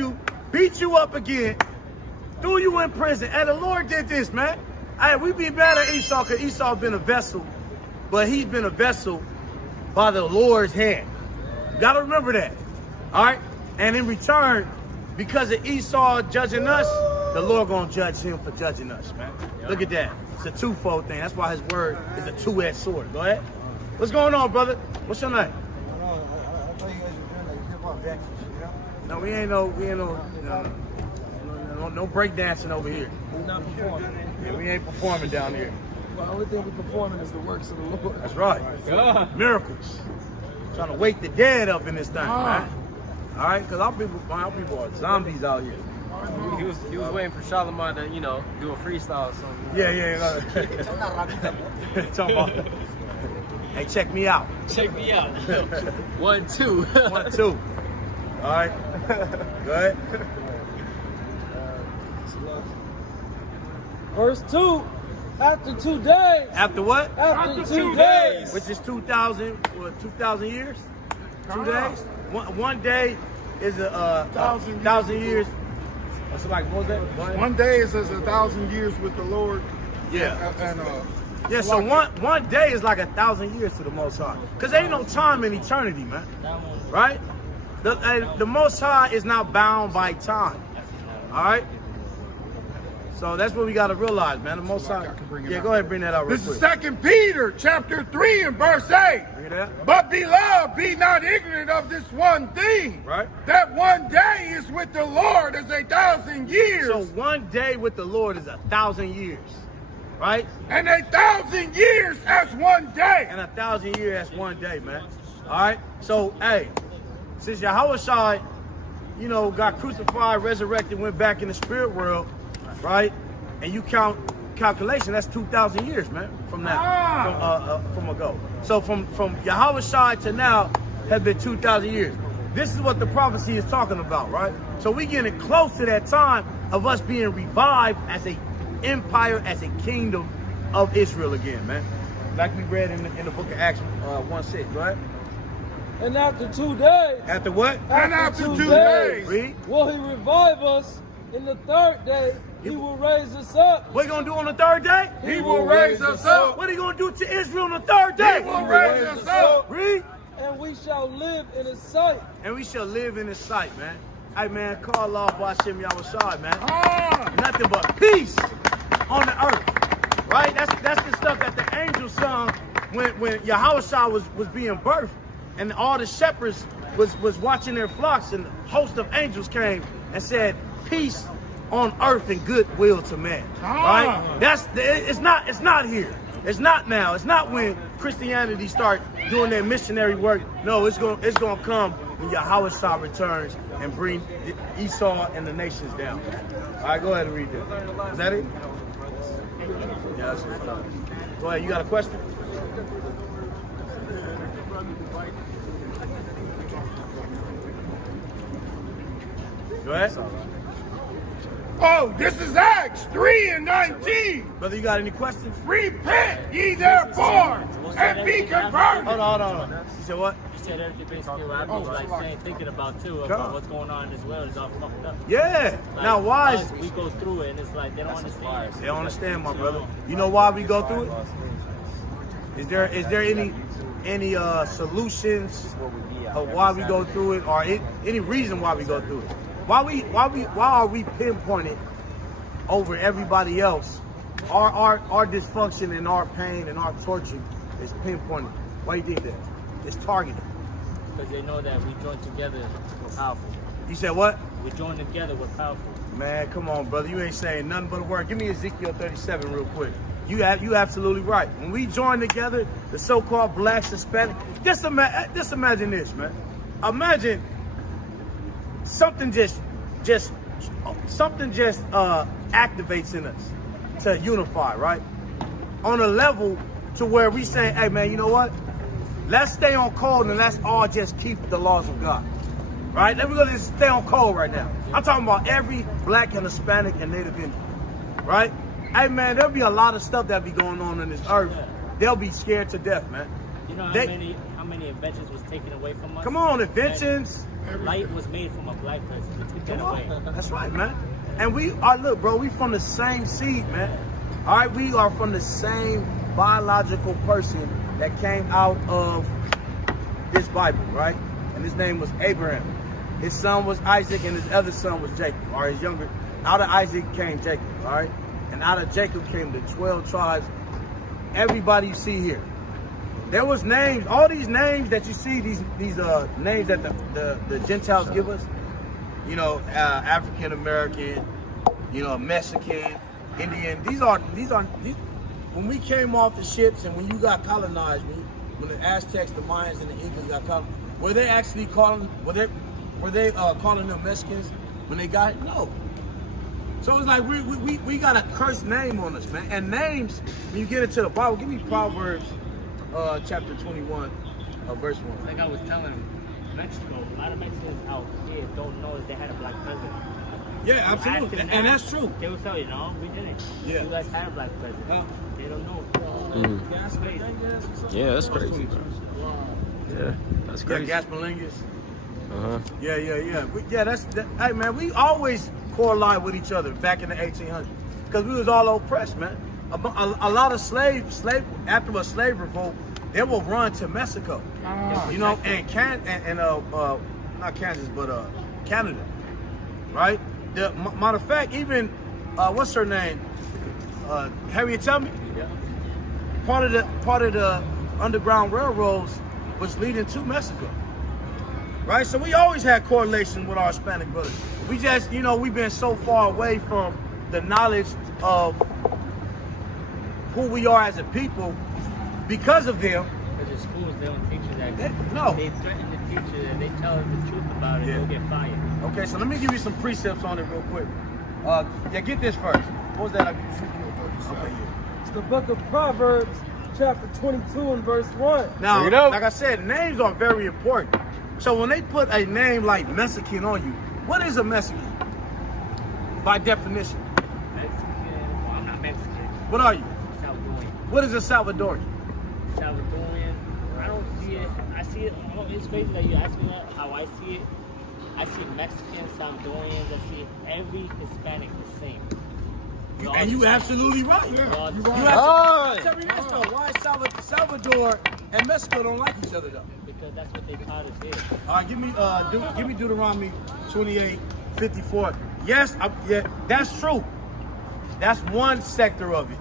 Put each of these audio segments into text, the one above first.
you, beat you up again, threw you in prison. And the Lord did this, man. Hey, we be mad at Esau because Esau been a vessel, but he's been a vessel by the Lord's hand. You gotta remember that. All right? And in return, because of Esau judging us, the Lord gonna judge him for judging us, man. Look at that. It's a twofold thing. That's why his word is a two-edged sword. Go ahead. What's going on, brother? What's your name? I thought you guys were doing like hip-hop dances, you know? No, we ain't no break dancing over here. We're not performing. Yeah, we ain't performing down here. Well, the only thing we're performing is the works of the Lord. That's right. Miracles. Trying to wake the dead up in this thing, man. All right, because our people are zombies out here. He was waiting for Charlemagne to, you know, do a freestyle or something. Yeah. Talking about, hey, check me out. Check me out. 1, 2. 1, 2. All right. Go ahead. Verse 2, after 2 days. After what? After 2 days. Which is 2,000 years? 2 days? One day is a 1,000 years. What's it like? What was that? One day is as 1,000 years with the Lord. Yeah. And So one day is like 1,000 years to the Most High. Because there ain't no time in eternity, man. Right? The Most High is not bound by time. All right? So that's what we got to realize, man. The Most High. Yeah, go ahead and bring that out real quick. This is 2 Peter chapter 3 and verse 8. Bring it out. But beloved, be not ignorant of this one thing. Right. That one day is with the Lord as 1,000 years. So one day with the Lord is 1,000 years. Right? And 1,000 years as one day. And 1,000 years, that's one day, man. All right? So, hey, since Yahushua, you know, got crucified, resurrected, went back in the spirit world, right? And you calculation, that's 2,000 years, man, from now, from ago. So from Yahushua to now has been 2,000 years. This is what the prophecy is talking about, right? So we getting close to that time of us being revived as a empire, as a kingdom of Israel again, man. Like we read in the book of Acts 1:6, right? And after 2 days. After what? And after 2 days. Read. Will he revive us in the 3rd day? He will raise us up. What you gonna do on the 3rd day? He will raise us up. What are you gonna do to Israel on the 3rd day? He will raise us up. Read. And we shall live in his sight. And we shall live in his sight, man. Hey, man, call Allah Ba'ashem Yahushua, man. Nothing but peace on the earth, right? That's the stuff that the angels sung when Yahushua was being birthed, and all the shepherds was watching their flocks, and a host of angels came and said, "Peace on earth and goodwill to man." Right? It's not here. It's not now. It's not when Christianity start doing their missionary work. No, it's gonna come when Yahushua returns and bring Esau and the nations down. All right, go ahead and read that. Is that it? Yeah, that's it. Go ahead. You got a question? Go ahead. Oh, this is Acts 3 and 19. Brother, you got any questions? Repent ye therefore and be converted. Hold on. You said what? You said everything basically what I was like saying, thinking about too, about what's going on in this world is all fucked up. Yeah. Like, now, why is we go through it and it's like they don't understand. They don't understand, my brother. You know why we go through it? Is there any solutions of why we go through it, or any reason why we go through it? Why are we pinpointed over everybody else? Our dysfunction and our pain and our torture is pinpointed. Why do you think that? It's targeted. Because they know that we join together, we're powerful. You said what? We join together, we're powerful. Man, come on, brother. You ain't saying nothing but a word. Give me Ezekiel 37 real quick. You absolutely right. When we join together, the so-called blacks, Hispanic, just imagine this, man. Imagine something just activates in us to unify, right? On a level to where we say, hey man, you know what? Let's stay on code and let's all just keep the laws of God. Right? Let me go just stay on code right now. I'm talking about every black and Hispanic and Native Indian. Right? Hey man, there'll be a lot of stuff that'll be going on in this earth. They'll be scared to death, man. You know how many inventions was taken away from us? Come on, inventions. light was made from a black person. We took that away. That's right, man. And we are, look, bro, we from the same seed, man. All right, we are from the same biological person that came out of this Bible, right? And his name was Abraham. His son was Isaac, and his other son was Jacob, or his younger. Out of Isaac came Jacob, all right? And out of Jacob came the 12 tribes. Everybody you see here. There was names, all these names that you see, these names that the Gentiles give us, you know, African American, you know, Mexican, Indian. These are when we came off the ships and when you got colonized, when the Aztecs, the Mayans, and the Incas got colonized, were they actually calling calling them Mexicans when they got it? No. So it's like we got a cursed name on us, man. And names, when you get into the Bible, give me Proverbs chapter 21, verse 1. Like I was telling him, Mexico, a lot of Mexicans out here don't know that they had a black president. Yeah, absolutely. And that's true. They will tell you, no, we didn't. Yeah. You guys had a black president. They don't know. That's crazy. Yeah, that's crazy. Yeah, that's crazy. Yeah, Gaspalingas. Yeah. Hey, man, we always correlate with each other back in the 1800s because we was all oppressed, man. A lot of slaves after a slave revolt, they will run to Mexico, you know, and not Kansas, but Canada, right? Matter of fact, even what's her name, Harriet Tubman. Yeah. Part of the Underground Railroads was leading to Mexico, right? So we always had correlation with our Hispanic brothers. We just, you know, we've been so far away from the knowledge of who we are as a people because of them. Because the schools, they don't teach you that. No. They threaten to teach you that. They tell us the truth about it, you'll get fired. Okay, so let me give you some precepts on it real quick. Yeah, get this first. What was that? Okay, yeah. It's the book of Proverbs, chapter 22 and verse 1. Now, like I said, names are very important. So when they put a name like Mexican on you, what is a Mexican? By definition. Mexican, well, I'm not Mexican. What are you? Salvadorian. What is a Salvadorian? Salvadorian, I don't see it. I see it, it's crazy that you ask me that, how I see it. I see Mexicans, Salvadorians, I see every Hispanic the same. And you absolutely right. Yeah. You absolutely tell me this though. Why Salvador and Mexico don't like each other though? Because that's what they taught us here. All right, give me Deuteronomy 28:54. Yes, yeah, that's true. That's one sector of it,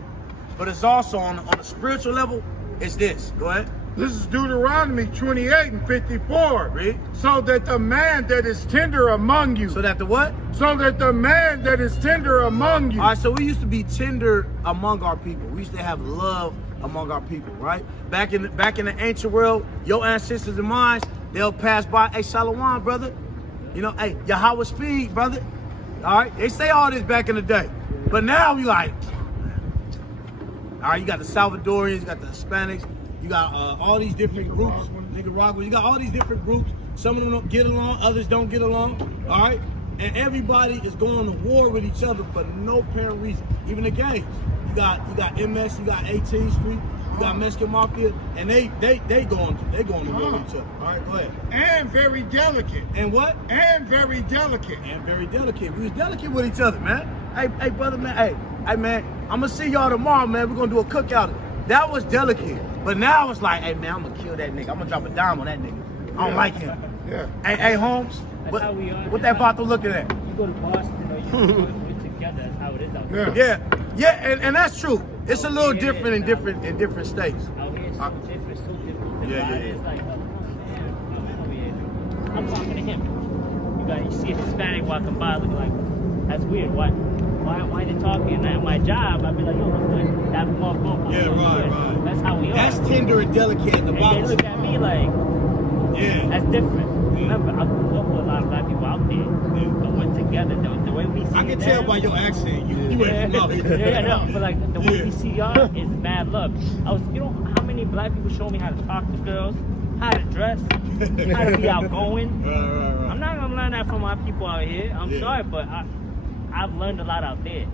but it's also on a spiritual level. It's this. Go ahead. This is Deuteronomy 28:54. Read. So that the man that is tender among you. So that the what? So that the man that is tender among you. All right, so we used to be tender among our people. We used to have love among our people, right? Back in the ancient world, your ancestors and mine, they'll pass by, hey, Shalom, brother. You know, hey, Yahweh speed, brother. All right, they say all this back in the day. But now we like, all right, you got the Salvadorians, you got the Hispanics, you got all these different groups, Nicaraguans, you got all these different groups. Some of them don't get along, others don't get along, all right? And everybody is going to war with each other for no apparent reason. Even the gangs. You got MS, you got 18th Street, you got Mexican Mafia, and they going to war with each other. All right, go ahead. And very delicate. And what? And very delicate. And very delicate. We was delicate with each other, man. Hey, brother, man. Hey, man. I'm gonna see y'all tomorrow, man. We're gonna do a cookout. That was delicate. But now it's like, hey, man, I'm gonna kill that nigga. I'm gonna drop a dime on that nigga. I don't like him. Yeah. Hey, Holmes. That's how we are. What that Vato looking at? You go to Boston or we're together. That's how it is out there. Yeah, and that's true. It's a little different in different states. Out here, it's different, so different. The Yeah. It's like, man, over here. I'm talking to him. You see a Hispanic walking by, looking like, that's weird. Why they talking? And at my job, I'd be like, yo, let's have them all go. Yeah, right. That's how we are. That's tender and delicate. And they look at me like, that's different. Remember, I grew up with a lot of black people out there, but we're together. The way we see I can tell by your accent. You went from up. No, but like the way we see y'all is mad love. You know how many black people show me how to talk to girls, how to dress, how to be outgoing. Right. I'm not gonna learn that from my people out here. I'm sorry, but I've learned a lot out there.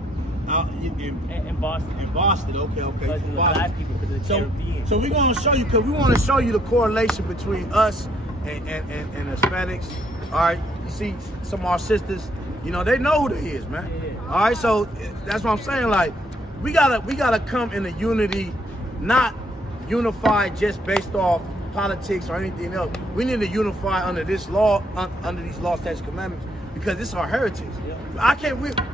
In Boston. In Boston, okay. Because of the black people, because of the Caribbean. So we're gonna show you, because we want to show you the correlation between us and Hispanics. All right, you see some of our sisters, you know, they know who they is, man. All right, so that's what I'm saying. Like, we gotta come in a unity, not unified just based off politics or anything else. We need to unify under this law, under these law, statutes, commandments, because this is our heritage.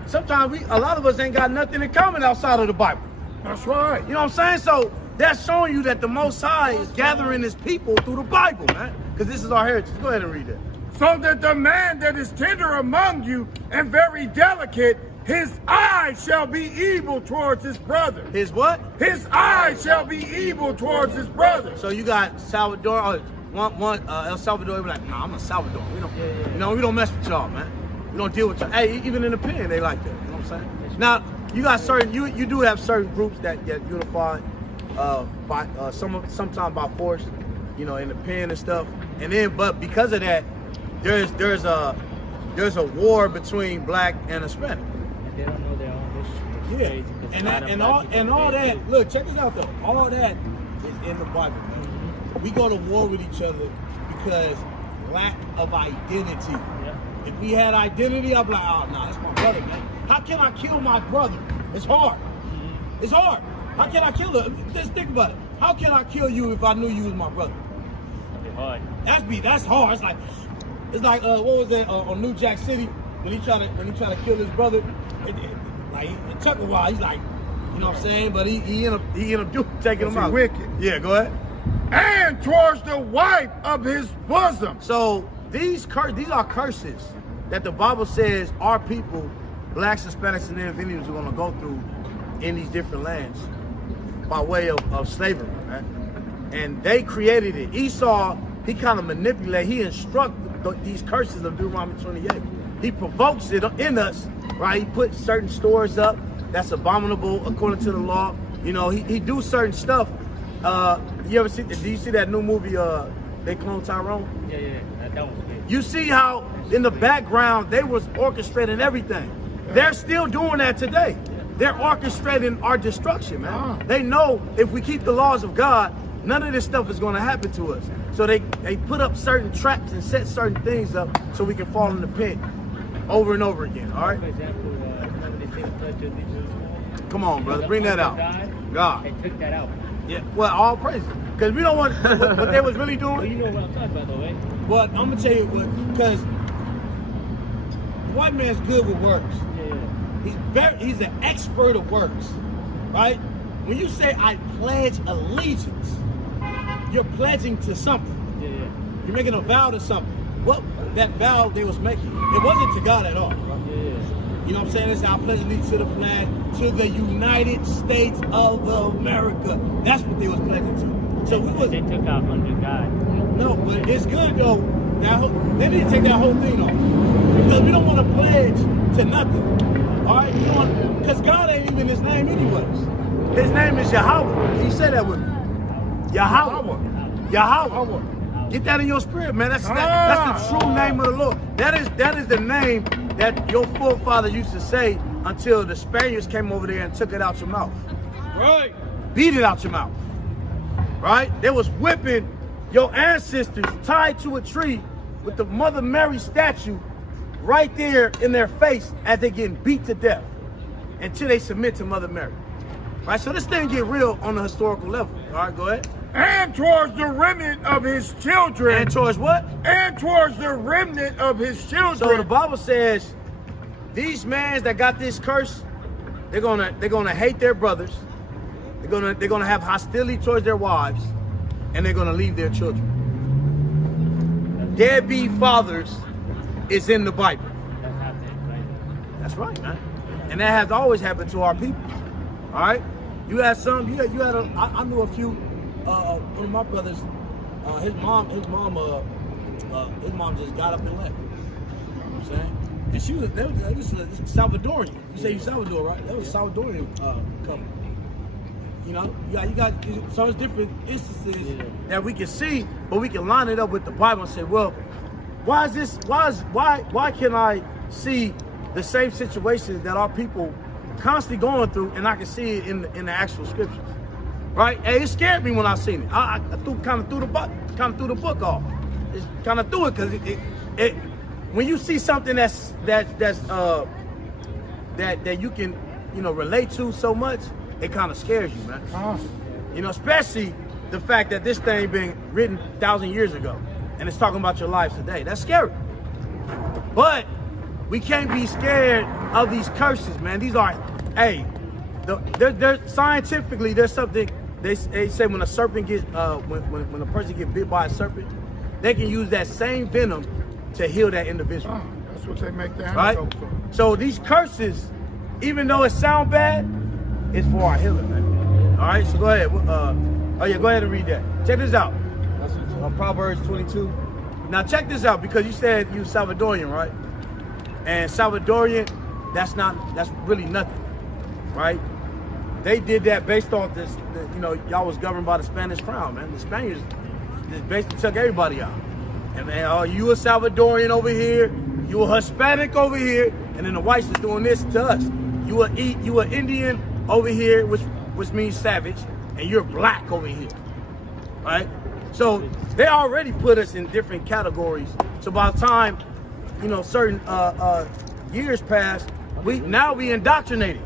Sometimes a lot of us ain't got nothing in common outside of the Bible. That's right. You know what I'm saying? So that's showing you that the Most High is gathering his people through the Bible, man. Because this is our heritage. Go ahead and read that. So that the man that is tender among you and very delicate, his eye shall be evil towards his brother. His what? His eye shall be evil towards his brother. So you got Salvador, El Salvador, be like, nah, I'm a Salvador. We don't, you know, we don't mess with y'all, man. We don't deal with y'all. Hey, even in the pen, they like that. You know what I'm saying? Now, you got certain, you do have certain groups that get unified by sometimes by force, you know, in the pen and stuff. And then, but because of that, there's a war between black and Hispanic. They don't know their own history. Yeah, and all that. Look, check this out though. All that is in the Bible, man. We go to war with each other because lack of identity. Yeah. If we had identity, I'd be like, oh, nah, that's my brother, man. How can I kill my brother? It's hard. It's hard. How can I kill him? Just think about it. How can I kill you if I knew you was my brother? It's hard. That's hard. It's like what was that on New Jack City when he tried to kill his brother? It took a while. He's like, you know what I'm saying? But he ended up taking him out. Wicked. Yeah, go ahead. And towards the wife of his bosom. So these are curses that the Bible says our people, blacks, Hispanics, and Native Indians are going to go through in these different lands by way of slavery, right? And they created it. Esau, he kind of manipulated, he instructed these curses of Deuteronomy 28. He provokes it in us, right? He puts certain stores up that's abominable according to the law. You know, he do certain stuff. You ever see? Do you see that new movie? They Clone Tyrone. Yeah, that was good. You see how in the background they was orchestrating everything. They're still doing that today. They're orchestrating our destruction, man. They know if we keep the laws of God, none of this stuff is going to happen to us. So they put up certain traps and set certain things up so we can fall in the pit over and over again. All right. For example, when they say the Pledge of Allegiance. Come on, brother, bring that out. God. They took that out. Yeah. Well, all praise. Because we don't want what they was really doing. Well, you know what I'm talking about, though, right? But I'm gonna tell you what, because the white man's good with words. Yeah. He's an expert of words, right? When you say I pledge allegiance, you're pledging to something. Yeah. You're making a vow to something. What that vow they was making, it wasn't to God at all. Right? Yeah. You know what I'm saying? It's I pledge allegiance to the flag, to the United States of America. That's what they was pledging to. So They took out under God. No, but it's good though. They need to take that whole thing off because we don't want to pledge to nothing. All right, because God ain't even His name anyways. His name is Yahweh. Can you say that with me? Yahweh. Get that in your spirit, man. That's the true name of the Lord. That is the name that your forefathers used to say until the Spaniards came over there and took it out your mouth. Right. Beat it out your mouth. Right? They was whipping your ancestors tied to a tree with the Mother Mary statue right there in their face as they getting beat to death until they submit to Mother Mary. Right? So this thing get real on the historical level. All right, go ahead. And towards the remnant of his children. And towards what? And towards the remnant of his children. So the Bible says these men that got this curse, they're gonna hate their brothers. They're gonna have hostility towards their wives, and they're gonna leave their children. Deadbeat fathers is in the Bible. That's happening right. That's right, man. And that has always happened to our people. All right. You had some. I knew a few. One of my brothers. His mom just got up and left. You know what I'm saying? And this was Salvadorian. You say you Salvador, right? That was Salvadorian company. You know, you got so it's different instances that we can see, but we can line it up with the Bible and say, well, why is this? Why can I see the same situations that our people constantly going through, and I can see it in the actual scriptures, right? And it scared me when I seen it. I threw the book off. kind of threw it because it when you see something that you can relate to so much, it kind of scares you, man. Especially the fact that this thing been written 1,000 years ago and it's talking about your lives today. That's scary. But we can't be scared of these curses, man. These are, scientifically, there's something they say when a serpent gets when a person gets bit by a serpent, they can use that same venom to heal that individual. That's what they make the right? antidote for. So these curses, even though it sound bad, it's for our healing, man. All right, so go ahead. Go ahead and read that. Check this out. Proverbs 22. Now check this out, because you said you Salvadorian, right? And Salvadorian, that's really nothing, right? They did that based off this, y'all was governed by the Spanish crown, man. The Spaniards just basically took everybody out. And man, you a Salvadorian over here, you a Hispanic over here, and then the whites is doing this to us. You a Indian over here, which means savage, and you're black over here, right? So they already put us in different categories. So by the time, certain years pass, we indoctrinated.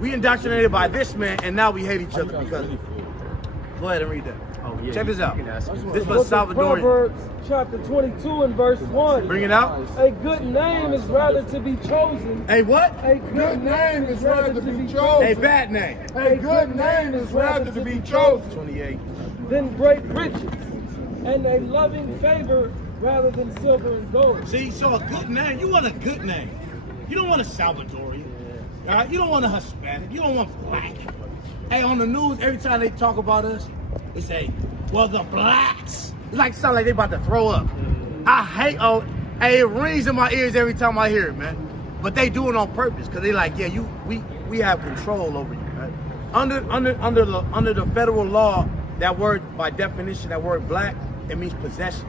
We indoctrinated by this man, and now we hate each other because of it. Go ahead and read that. Oh, yeah. Check this out. This was Salvadorian. Proverbs chapter 22 and verse 1. Bring it out. A good name is rather to be chosen. A what? A good name is rather to be chosen. A bad name. A good name is rather to be chosen. 28. Than great riches, and a loving favor rather than silver and gold. See, so a good name, you want a good name. You don't want a Salvadorian. All right? You don't want a Hispanic. You don't want black. Hey, on the news, every time they talk about us, they say, well, the blacks. It sound like they about to throw up. I hate, it rings in my ears every time I hear it, man. But they do it on purpose, because they like, yeah, we have control over you, right? Under the federal law, that word, by definition, that word black, it means possession.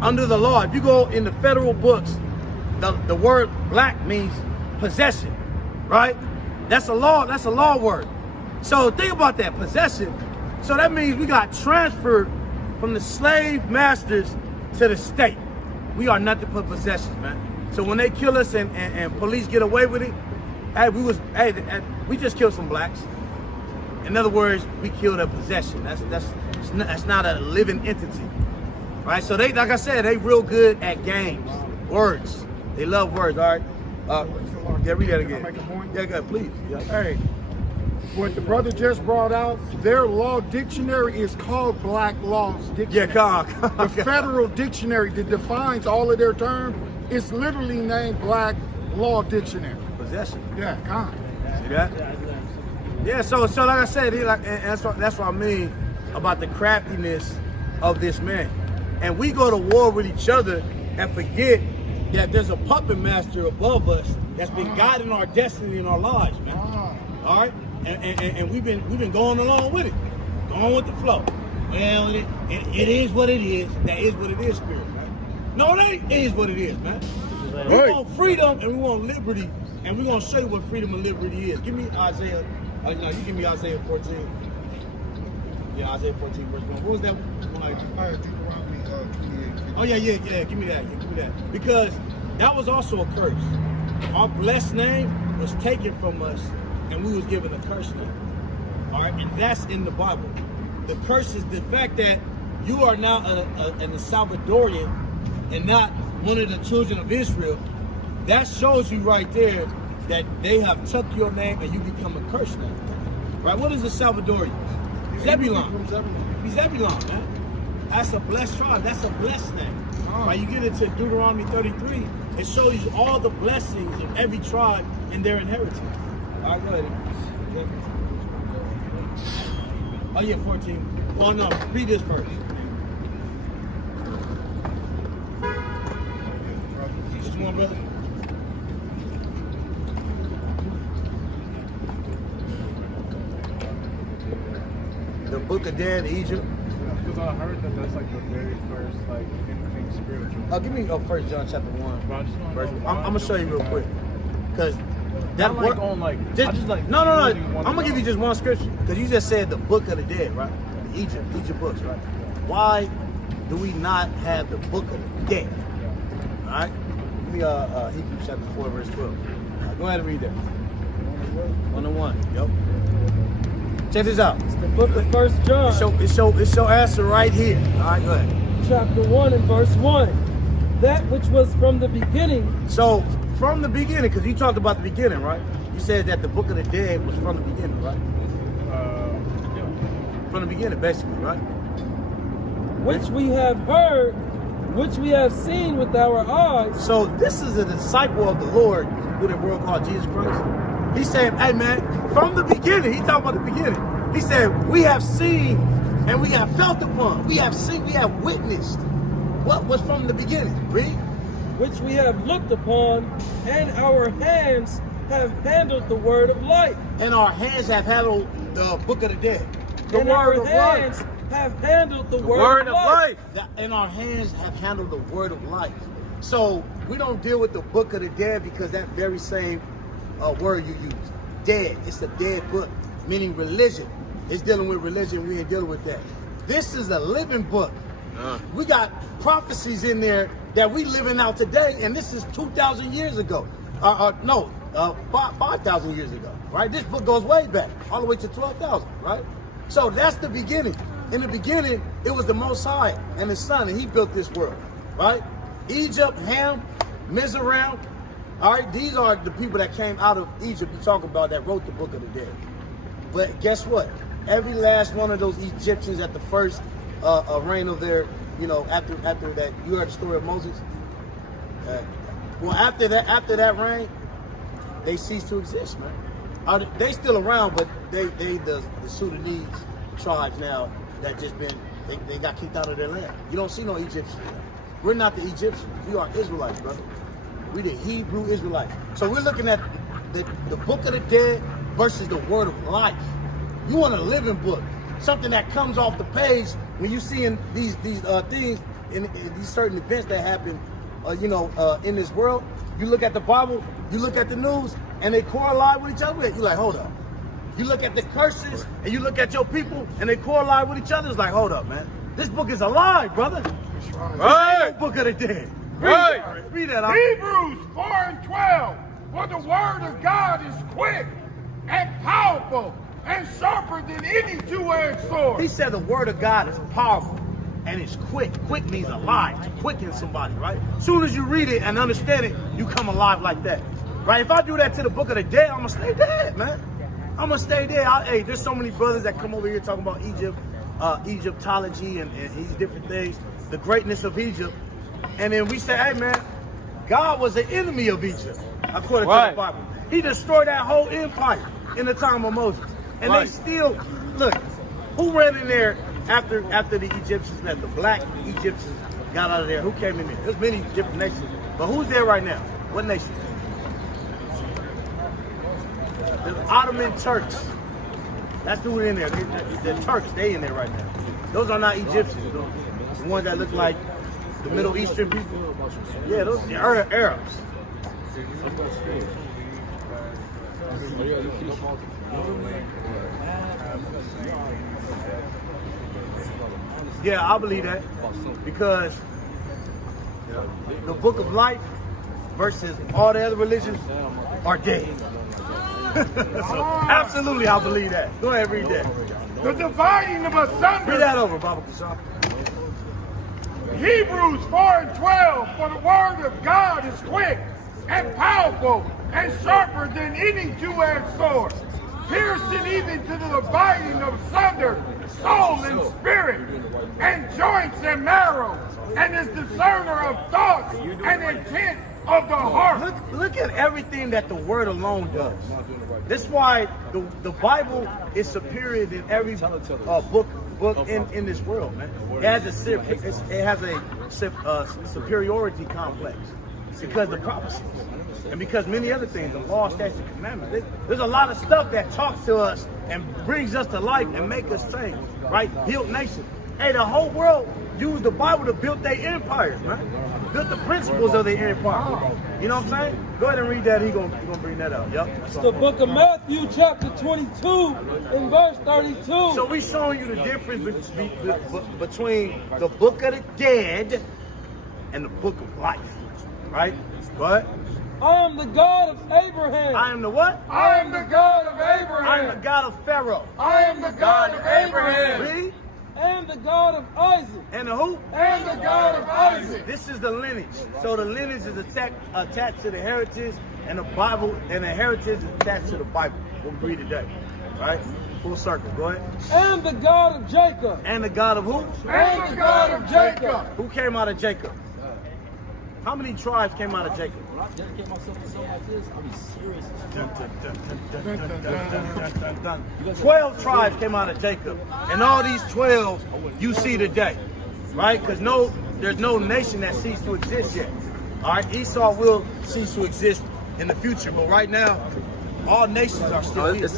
Under the law, if you go in the federal books, the word black means possession, right? That's a law word. So think about that, possession. So that means we got transferred from the slave masters to the state. We are nothing but possessions, man. So when they kill us and police get away with it, we just killed some blacks. In other words, we killed a possession. That's not a living entity, right? So they, like I said, they real good at games, words. They love words. All right. Yeah, read that again. Make a point? Yeah, go ahead, please. Yeah. Hey, what the brother just brought out, their law dictionary is called Black Laws Dictionary. Yeah, The federal dictionary that defines all of their terms is literally named Black Law Dictionary. Possession. Yeah, con. See that? Yeah, so like I said, and that's what I mean about the craftiness of this man. And we go to war with each other and forget that there's a puppet master above us that's been guiding our destiny in our lives, man. All right, and we've been going along with it, going with the flow. Well, it is what it is. That is what it is, spirit, right? No, it ain't. It is what it is, man. We want freedom and we want liberty, and we're gonna show you what freedom and liberty is. Give me Isaiah. No, you give me Isaiah 14. Yeah, Isaiah 14 verse 1. What was that one? Deuteronomy 28. Oh yeah, give me that. Because that was also a curse. Our blessed name was taken from us, and we was given a curse name. All right, and that's in the Bible. The curse is the fact that you are now a Salvadorian and not one of the children of Israel. That shows you right there that they have took your name and you become a cursed name. Right? What is a Salvadorian? Zebulon. He's Zebulon, man. That's a blessed tribe. That's a blessed name. Right? You get into Deuteronomy 33, it shows you all the blessings of every tribe and their inheritance. All right, go ahead. Oh yeah, 14. Oh no, read this first. Just one, brother. The Book of Dead, Egypt. Because I heard that that's like the very first anything spiritual. Give me 1 John chapter 1. Verse. I'm gonna show you real quick, because that I'm gonna give you just one scripture, because you just said the Book of the Dead, right? The Egypt books, right? Why do we not have the book of the dead? All right? Give me Hebrews chapter 4, verse 12. Go ahead and read that. 101. Yep. Check this out. It's the book of 1 John. It's your answer right here. All right, go ahead. Chapter 1 and verse 1. That which was from the beginning. So, from the beginning, because you talked about the beginning, right? You said that the book of the dead was from the beginning, right? From the beginning, basically, right? Which we have heard, which we have seen with our eyes. So this is a disciple of the Lord with a world called Jesus Christ. He said, hey man, from the beginning, he talking about the beginning. He said, we have seen and we have felt upon. We have seen, we have witnessed what was from the beginning. Read. Which we have looked upon, and our hands have handled the word of life. And our hands have handled the book of the dead. The And word our of hands life. have handled the word of life. And our hands have handled the word of life. So we don't deal with the book of the dead because that very same word you use, dead. It's a dead book, meaning religion. It's dealing with religion. We ain't dealing with that. This is a living book. We got prophecies in there that we living out today, and this is 2,000 years ago. 5,000 years ago, right? This book goes way back, all the way to 12,000, right? So that's the beginning. In the beginning, it was the Most High and His Son, and He built this world, right? Egypt, Ham, Mizraim, all right? These are the people that came out of Egypt you talk about that wrote the book of the dead. But guess what? Every last one of those Egyptians at the first reign of their, after that, you heard the story of Moses? Well, after that reign, they ceased to exist, man. They still around, but the Sudanese tribes now that just been, they got kicked out of their land. You don't see no Egyptians. We're not the Egyptians. We are Israelites, brother. We the Hebrew Israelites. So we're looking at the book of the dead versus the word of life. You want a living book, something that comes off the page when you see in these things, in these certain events that happen, in this world. You look at the Bible, you look at the news, and they correlate with each other. You're like, hold up. You look at the curses, and you look at your people, and they correlate with each other. It's like, hold up, man. This book is alive, brother. Right. This ain't no book of the dead. Read that. Hebrews 4 and 12. For the word of God is quick and powerful and sharper than any two-edged sword. He said the word of God is powerful and it's quick. Quick means alive, to quicken somebody, right? As soon as you read it and understand it, you come alive like that, right? If I do that to the book of the dead, I'm going to stay dead, man. I'm going to stay dead. Hey, there's so many brothers that come over here talking about Egypt, Egyptology and these different things, the greatness of Egypt. And then we say, hey, man, God was the enemy of Egypt, according to the Bible. He destroyed that whole empire in the time of Moses. And they still, look, who ran in there after the Egyptians left? The black Egyptians got out of there. Who came in there? There's many different nations. But who's there right now? What nation? The Ottoman Turks. That's who in there. The Turks, they in there right now. Those are not Egyptians. The ones that look like the Middle Eastern people. Yeah, those are Arabs. Yeah, I believe that because the book of life versus all the other religions are dead. So, absolutely, I believe that. Go ahead, read that. The dividing of asunder. Read that over, Baba Kashan. Hebrews 4 and 12. For the word of God is quick and powerful and sharper than any two-edged sword, piercing even to the dividing of asunder soul and spirit, and joints and marrow, and is discerner of thoughts and intent of the heart. Look at everything that the word alone does. This is why the Bible is superior than every book in this world, man. It has a superiority complex because the prophecies and because many other things, the law, statutes, and commandments. There's a lot of stuff that talks to us and brings us to life and make us change, right? Build nations. Hey, the whole world used the Bible to build their empires, man. Build the principles of their empire. You know what I'm saying? Go ahead and read that. He gonna bring that out. Yep. It's the book of Matthew, chapter 22, and verse 32. So we showing you the difference between the book of the dead and the book of life, right? What? I am the God of Abraham. I am the what? I am the God of Abraham. I am the God of Pharaoh. I am the God of Abraham. Read. And the God of Isaac. And the who? And the God of Isaac. This is the lineage. So the lineage is attached to the heritage, and the Bible, and the heritage is attached to the Bible. We'll read today, right? Full circle. Go ahead. And the God of Jacob. And the God of who? And the God of Jacob. Who came out of Jacob? How many tribes came out of Jacob? When I dedicate myself to something like this, I'll be serious. Dun, dun, dun, dun, dun, dun, dun, dun, dun, dun. 12 tribes came out of Jacob, and all these 12 you see today, right? Because there's no nation that ceased to exist yet. All right, Esau will cease to exist in the future, but right now, all nations are still here.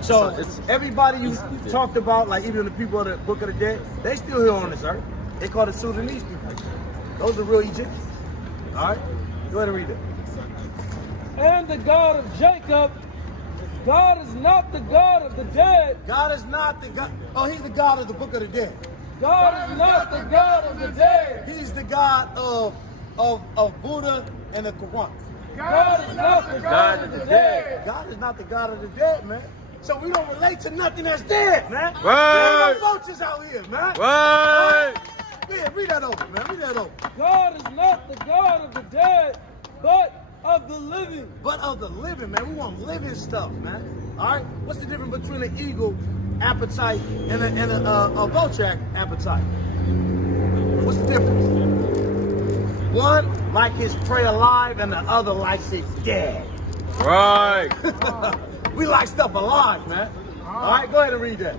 So everybody you talked about, like even the people of the Book of the Dead, they still here on this earth. They call the Sudanese people. Those are real Egyptians. All right, go ahead and read it. And the God of Jacob. God is not the God of the dead. God is not the God. Oh, he's the God of the Book of the Dead. God is not the God of the dead. He's the God of Buddha and the Quran. God is not the God of the dead. God is not the God of the dead, man. So we don't relate to nothing that's dead, man. Right. There are no vultures out here, man. Right. Yeah, read that over, man. Read that over. God is not the God of the dead, but of the living. But of the living, man. We want living stuff, man. All right? What's the difference between an eagle appetite and a vulture appetite? What's the difference? One like his prey alive and the other likes it dead. Right. We like stuff alive, man. All right, go ahead and read that.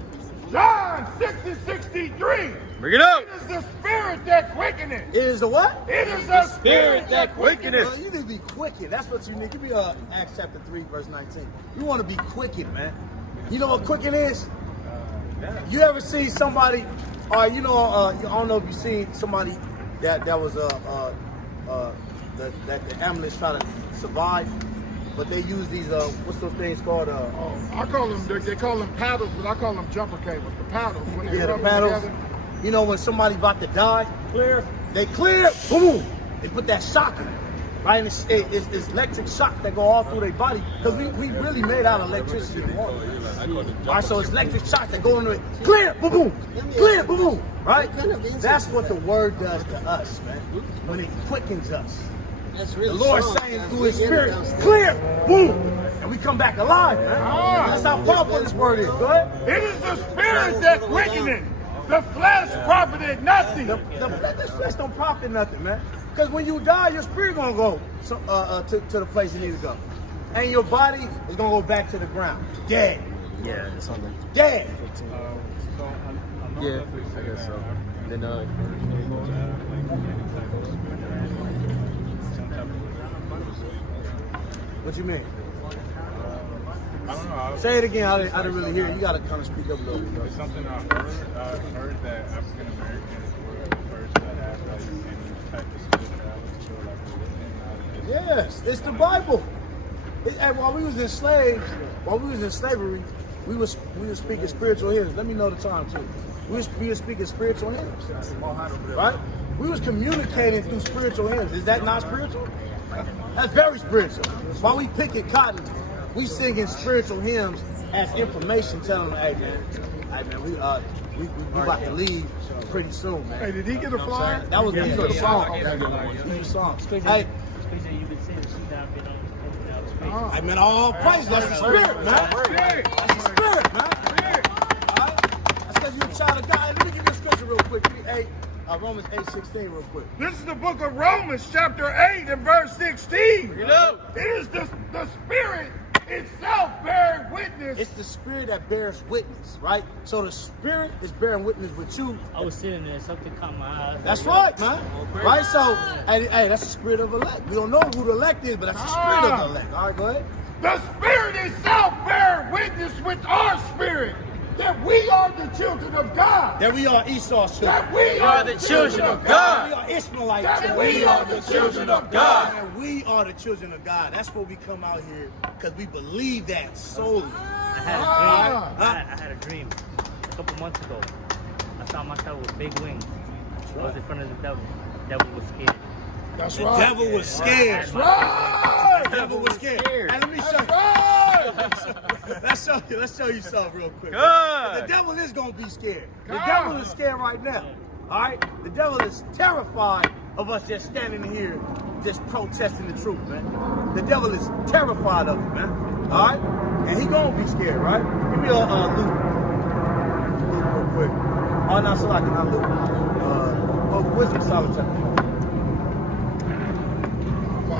John 6:63. Bring it up. It is the spirit that quickeneth. It is the what? It is the spirit that quickeneth. Well, you need to be quickened. That's what you need. Give me Acts chapter 3, verse 19. You want to be quickened, man. You know what quicken is? You ever see somebody, or I don't know if you seen somebody that was that the ambulance trying to survive, but they use these what's those things called? I call them. They call them paddles, but I call them jumper cables. The paddles. When they Yeah, the rub paddles. together. You know when somebody about to die, they clear, boom, they put that shock in, right? And it's electric shock that go all through their body, because we really made out of electricity and water. All right, so it's electric shock that go into it, clear, boom, boom, clear, boom, boom, right? That's what the word does to us, man, when it quickens us. The Lord saying through his spirit, clear, boom, and we come back alive, man. That's how powerful this word is. Go ahead. It is the spirit that quickeneth. The flesh profited nothing. This flesh don't profit nothing, man. Because when you die, your spirit gonna go to the place you need to go, and your body is gonna go back to the ground, dead. Yeah, it's on the. Dead. Yeah, I guess so. Then What you mean? I don't know. Say it again. I didn't really hear it. You gotta kind of speak up a little bit. It's something I heard that African Americans were the first that had like any type of spirituality or like religion. Yes, it's the Bible. And while we was in slavery, we was speaking spiritual hymns. Let me know the time too. We was speaking spiritual hymns, right? We was communicating through spiritual hymns. Is that not spiritual? That's very spiritual. While we picking cotton, we singing spiritual hymns as information, telling them, hey man, we about to leave pretty soon, man. Hey, did he get a flyer? That was me for the song. Yeah. Song. Especially Hey, you could say that she's not been on I mean, all praise. That's the spirit, man. That's the spirit, man. All right? That's because you're a child of God. Hey, let me give you a scripture real quick. Romans 8:16 real quick. This is the book of Romans, chapter 8 and verse 16. Bring it up. It is the spirit itself bearing witness. It's the spirit that bears witness, right? So the spirit is bearing witness with you. I was sitting there, something caught my eye. That's right, man. Right? So, hey, that's the spirit of elect. We don't know who the elect is, but that's the spirit of the elect. All right, go ahead. The spirit itself bearing witness with our spirit that we are the children of God. That we are Esau's children. That we are the children of God. We are Ishmaelites. That we are the children of God. And we are the children of God. That's what we come out here because we believe that solely. I had a dream a couple months ago. I saw myself with big wings. I was in front of the devil. The devil was scared. That's The right. devil was scared. That's right. The devil was scared. Hey, let me show you. Right. Let's show you something real quick. Good. The devil is gonna be scared. The God. devil is scared right now. All right. The devil is terrified of us just standing here, just protesting the truth, man. The devil is terrified of it, man. All right. And he gonna be scared, right? Give me a Luke real quick. Oh, not so I can not Luke. Wisdom Solid chapter 4.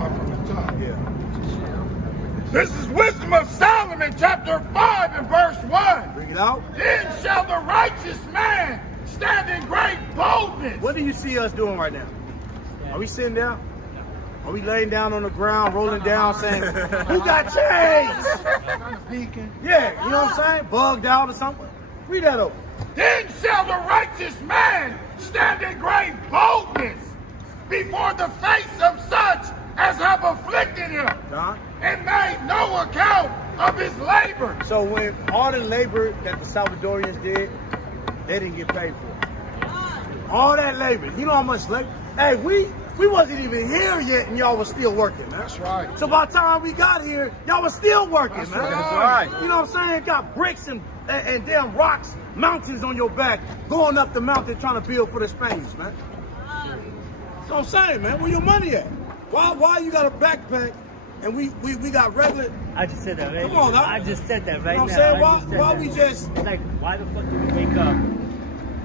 From the top. Yeah. This is Wisdom of Solomon, chapter 5 and verse 1. Bring it out. Then shall the righteous man stand in great boldness. What do you see us doing right now? Are we sitting down? Are we laying down on the ground, rolling down, saying, "Who got chains?" Yeah, you know what I'm saying? Bugged out or something. Read that over. Then shall the righteous man stand in great boldness before the face of such as have afflicted him, John? and made no account of his labor. So when all the labor that the Salvadorians did, they didn't get paid for it. All that labor. You know how much labor? Hey, we wasn't even here yet and y'all was still working, man. That's right. So by the time we got here, y'all was still working, man. That's right. You know what I'm saying? Got bricks and damn rocks, mountains on your back, going up the mountain trying to build for the Spaniards, man. That's what I'm saying, man. Where your money at? Why you got a backpack and we got regular? I just said that right Come on, now. now. I just said that right You know now. what I'm saying? I just said Why that. we just It's like, why the fuck do we wake up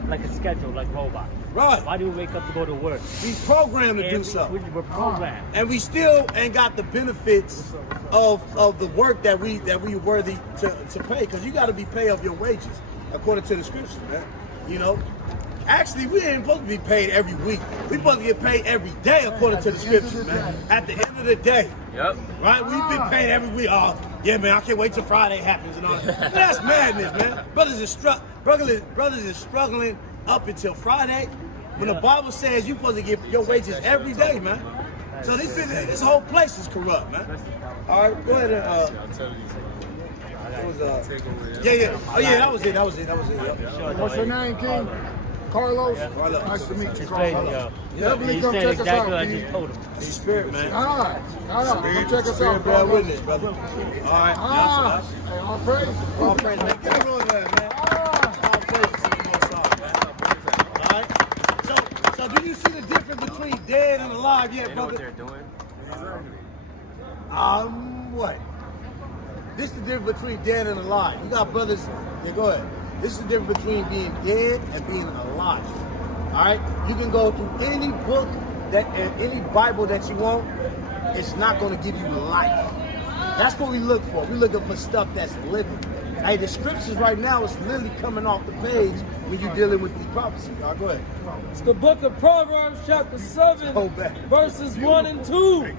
like a schedule, like robots? right? Why do we wake up to go to work? We programmed to do And something. we're programmed. And we still ain't got the benefits of the work that we worthy to pay, because you got to be paid of your wages according to the scriptures, man. You know, actually we ain't supposed to be paid every week. We supposed to get paid every day according to the scriptures, man. At the end of the day, Yep. right? We've been paid every week. Oh, yeah, man, I can't wait till Friday happens and all that. That's madness, man. Brothers is struggling up until Friday. When the Bible says you're supposed to get your wages every day, man. So this whole place is corrupt, man. All right, go ahead and I'll tell you. it was, Take over. yeah. Oh yeah, that was it. Yep. What's your name, King? Carlos? Carlos. Nice to meet you, It's crazy, Carlos. yo. Definitely He come said check us exactly out, what I King. just told him. Be spirit, man. All right. Come check us out, Spirit bear Carlos. witness, brother. All right. Ah, hey, all praise. All praise, man. Get it on there, man. All praise to the Most High, man. All right. So do you see the difference between dead and alive yet, They know what brother? they're doing. What? This is the difference between dead and alive. You got brothers. Yeah, go ahead. This is the difference between being dead and being alive. All right. You can go through any book any Bible that you want. It's not going to give you life. That's what we look for. We're looking for stuff that's living. Hey, the scriptures right now is literally coming off the page when you're dealing with these prophecies. All right, go ahead. It's the book of Proverbs, chapter 7, Go back. verses 1 and 2.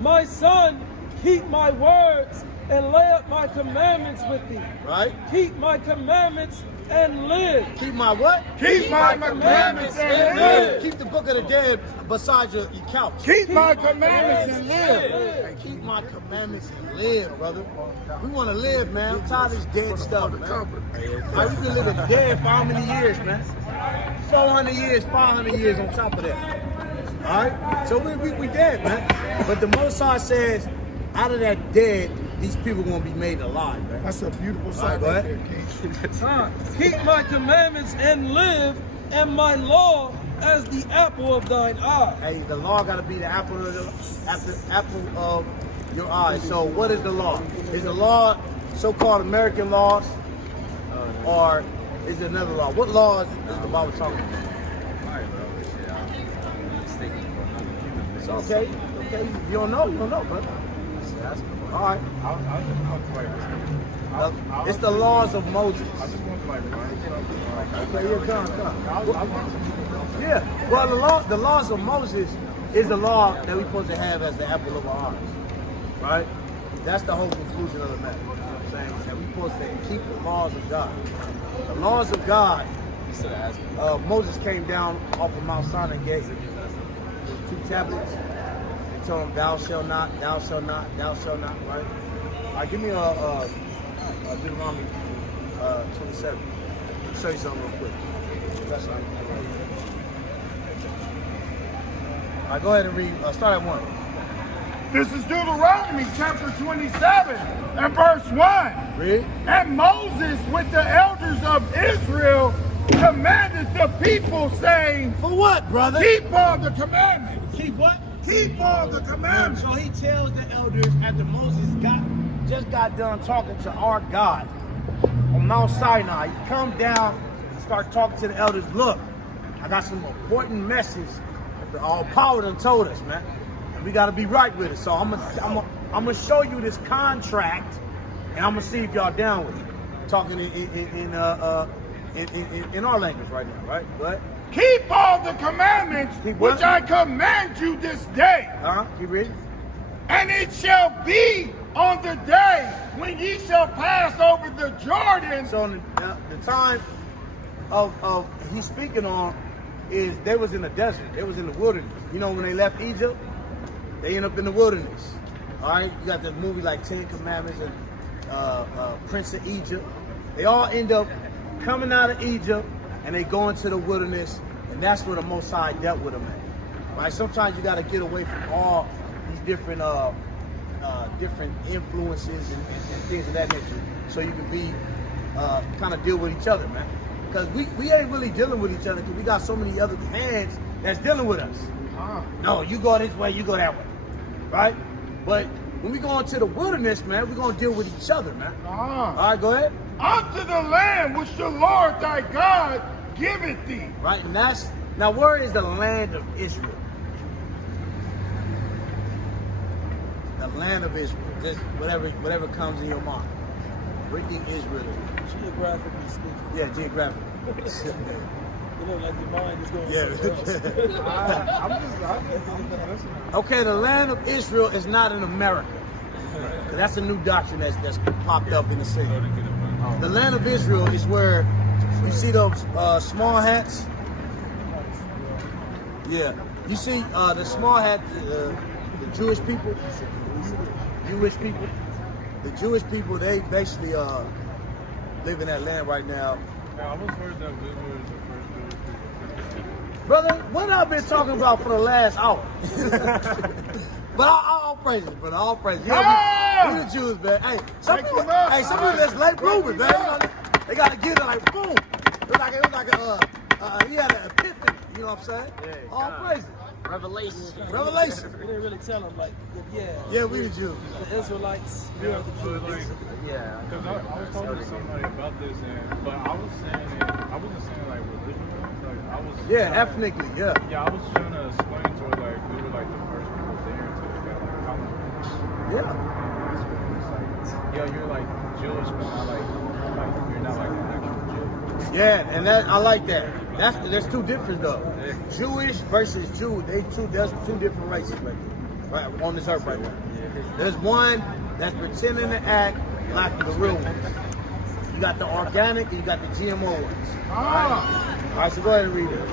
My son, keep my words and lay up my commandments with thee. Right? Keep my commandments and live. Keep my what? Keep my commandments and live. Keep the book of the dead beside your couch. Keep my commandments and live. Hey, keep my commandments and live, brother. We want to live, man. I'm tired of this dead stuff, man. Like, we've been living dead for how many years, man? 400 years, 500 years on top of that. All right? So we dead, man. But the Most High says, out of that dead, these people going to be made alive, man. That's a beautiful All right, sight go right ahead. there, King. Keep my commandments and live, and my law as the apple of thine eye. Hey, the law got to be the apple of your eye. So what is the law? Is the law so-called American laws, or is it another law? What law is the Bible talking about? It's okay. Okay, you don't know, brother. All right. It's the laws of Moses. Okay, yeah, come. Yeah. Well, the laws of Moses is the law that we're supposed to have as the apple of our eyes, right? That's the whole conclusion of the matter. You know what I'm saying? That we're supposed to keep the laws of God. The laws of God. Moses came down off of Mount Sinai and gave 2 tablets. He told him, thou shalt not, thou shalt not, thou shalt not, right? All right, give me a Deuteronomy 27. Let me show you something real quick. That's all right. All right, go ahead and read. Start at 1. This is Deuteronomy chapter 27 and verse 1. Read. And Moses with the elders of Israel commanded the people, saying, For what, brother? keep all the commandments. Keep what? Keep all the commandments. So he tells the elders after Moses just got done talking to our God on Mount Sinai. He come down and start talking to the elders. Look, I got some important message that the all power done told us, man. And we got to be right with it. So I'm gonna show you this contract, and I'm gonna see if y'all down with it. Talking in our language right now, right? What? Keep all the commandments Keep what? which I command you this day. Keep reading. And it shall be on the day when ye shall pass over the Jordan. So the time of he's speaking on is they was in the desert. They was in the wilderness. You know, when they left Egypt, they end up in the wilderness. All right, you got the movie like 10 Commandments and Prince of Egypt. They all end up coming out of Egypt and they go into the wilderness, and that's where the Most High dealt with them at. Right? Sometimes you got to get away from all these different different influences and things of that nature, so you can be kind of deal with each other, man. Because we ain't really dealing with each other because we got so many other hands that's dealing with us. No, you go this way, you go that way, right? But when we go into the wilderness, man, we're gonna deal with each other, man. All right, go ahead. Unto the land which the Lord thy God giveth thee. Right, and now where is the land of Israel? The land of Israel. Just whatever comes in your mind. Where is Israel? Geographically speaking. Yeah, geographically. You know, like your mind is going Yeah. Okay, the land of Israel is not in America. That's a new doctrine that's popped up in the city. The land of Israel is where you see those small hats. Yeah, you see the small hat, the Jewish people. The Jewish people, they basically live in that land right now. Yeah, I was worried that we were the first Jewish people. Brother, what I've been talking about for the last hour. But all praise it, brother. All praise it. Yeah, we the Jews, man. Hey, some people that's late bloomers, man. They gotta get it like boom. It was like he had an epiphany. You know what I'm saying? Yeah, all praise it. Revelation. We didn't really tell them, like, Yeah, we the Jews. The Israelites, we are the Jews. Yeah. Because I was talking to somebody about this, but I wasn't saying like religion. Like I was. Ethnically, yeah. Yeah, I was trying to explain to her like we were like the first people there until they got like colonized. Yeah. It's like, yeah, you're like Jewish, but not like you're not like an actual Jew. Yeah, and I like that. There's two different though. Jewish versus Jew. There's two different races right on this earth right now. There's one that's pretending to act like the real ones. You got the organic and you got the GMO ones. All right, so go ahead and read it.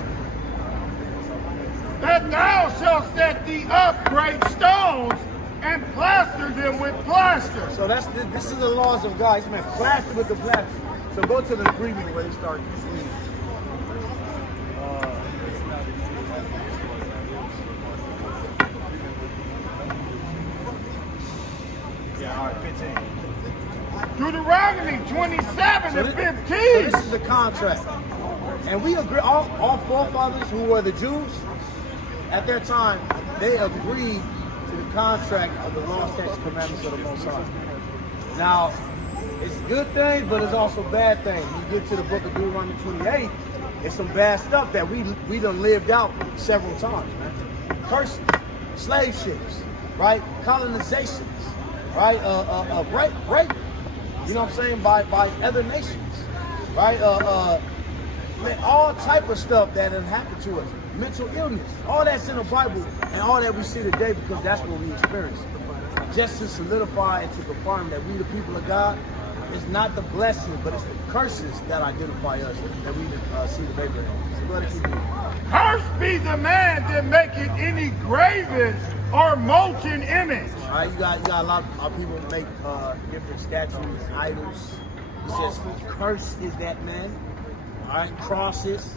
That thou shalt set thee up great stones and plaster them with plaster. So this is the laws of God. He's meant plaster with the plaster. So go to the agreement where they start reading. All right, 15. Deuteronomy 27 and 15. So this is the contract. And we agree, all forefathers who were the Jews, at their time, they agreed to the contract of the law, statutes, commandments of the Most High. Now, it's good things, but it's also bad things. You get to the book of Deuteronomy 28, it's some bad stuff that we done lived out several times, man. Curses, slave ships, right? Colonizations, right? Rape, you know what I'm saying, by other nations, right? All type of stuff that done happened to us. Mental illness, all that's in the Bible, and all that we see today because that's what we experience. just to solidify and to confirm that we the people of God, it's not the blessing, but it's the curses that identify us, that we see the baby. So go ahead and keep reading. Cursed be the man that maketh any graven or molten image. All right, you got a lot of people make different statues and idols. It says, curse is that man. All right, crosses.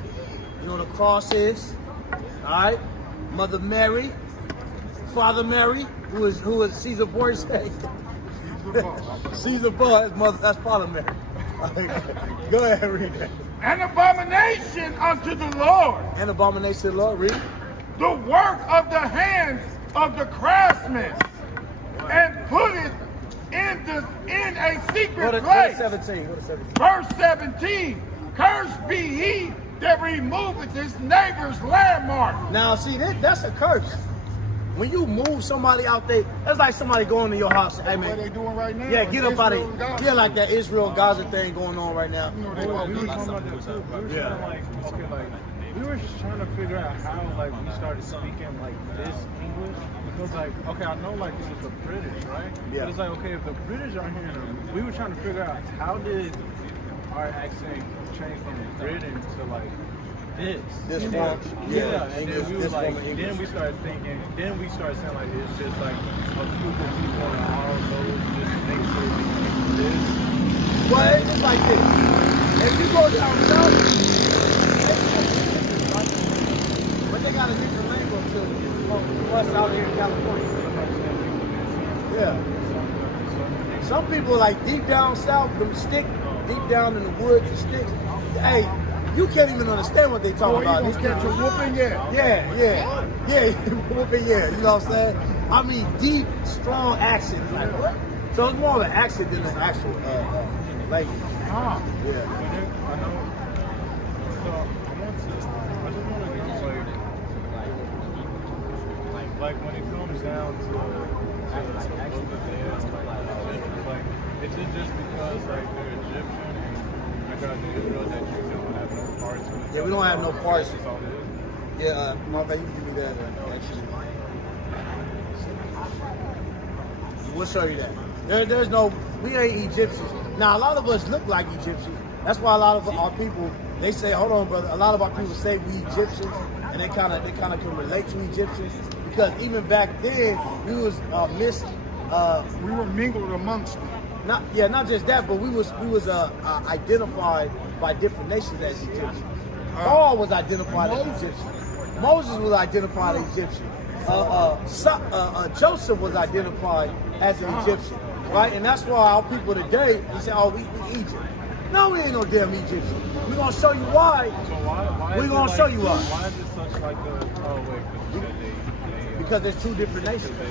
You know what a cross is? All right, Mother Mary, Father Mary, who is Caesar Borgia. Caesar Borgia, that's Father Mary. Go ahead and read that. An abomination unto the Lord. An abomination to the Lord, read. The work of the hands of the craftsman, and put it in a secret place. Go to 17. Go to 17. Verse 17. Cursed be he that removeth his neighbor's landmark. Now, see, that's a curse. When you move somebody out there, that's like somebody going to your house. Hey, man, What they doing right now? yeah, get up out of here. Gaza. Yeah, like that Israel-Gaza thing going on right now. You know they We want were to talking about that too. We were Yeah. trying to like, okay, like we were just trying to figure out how like we started speaking like this English because like okay, I know like it was the British, right? Yeah. But it's like okay, if the British are here, we were trying to figure out how did our accent change from Britain to like this form, yeah, and English, then we were this like, form of English. then we started thinking, then we started saying like it's just like a group of people and all those just make sure we speak this. Well, it's just like this. If you go down south, but they got a different language to us out here in California. Yeah. Some people like deep down south, them stick, deep down in the woods, the sticks. Hey, you can't even understand what they talking about. You catch a whooping, yeah. Yeah, whooping, yeah. You know what I'm saying? I mean, deep, strong accent. Like what? So it's more of an accent than an actual language. Ah. Yeah. I know. So I just want to know like when it comes down to like is it just because like they're Egyptian and I got the Israel that you don't have no parts with? Yeah, we don't have no parts. That's all it is. Yeah, Mark, you can give me that actually. We'll show you that. There's no, we ain't Egyptians. Now, a lot of us look like Egyptians. That's why a lot of our people, they say, hold on, brother. A lot of our people say we Egyptians, and they kind of can relate to Egyptians because even back then we was We were mingled amongst them. not just that, but we was identified by different nations as Egyptians. Paul was identified as Egyptian. Moses was identified as Egyptian. Joseph was identified as an Egyptian, right? And that's why our people today, we say, oh, we Egypt. No, we ain't no damn Egyptian. We're going to show you why. So why We're is going it to show like- you why. Why is it such like a Because there's two different nations. they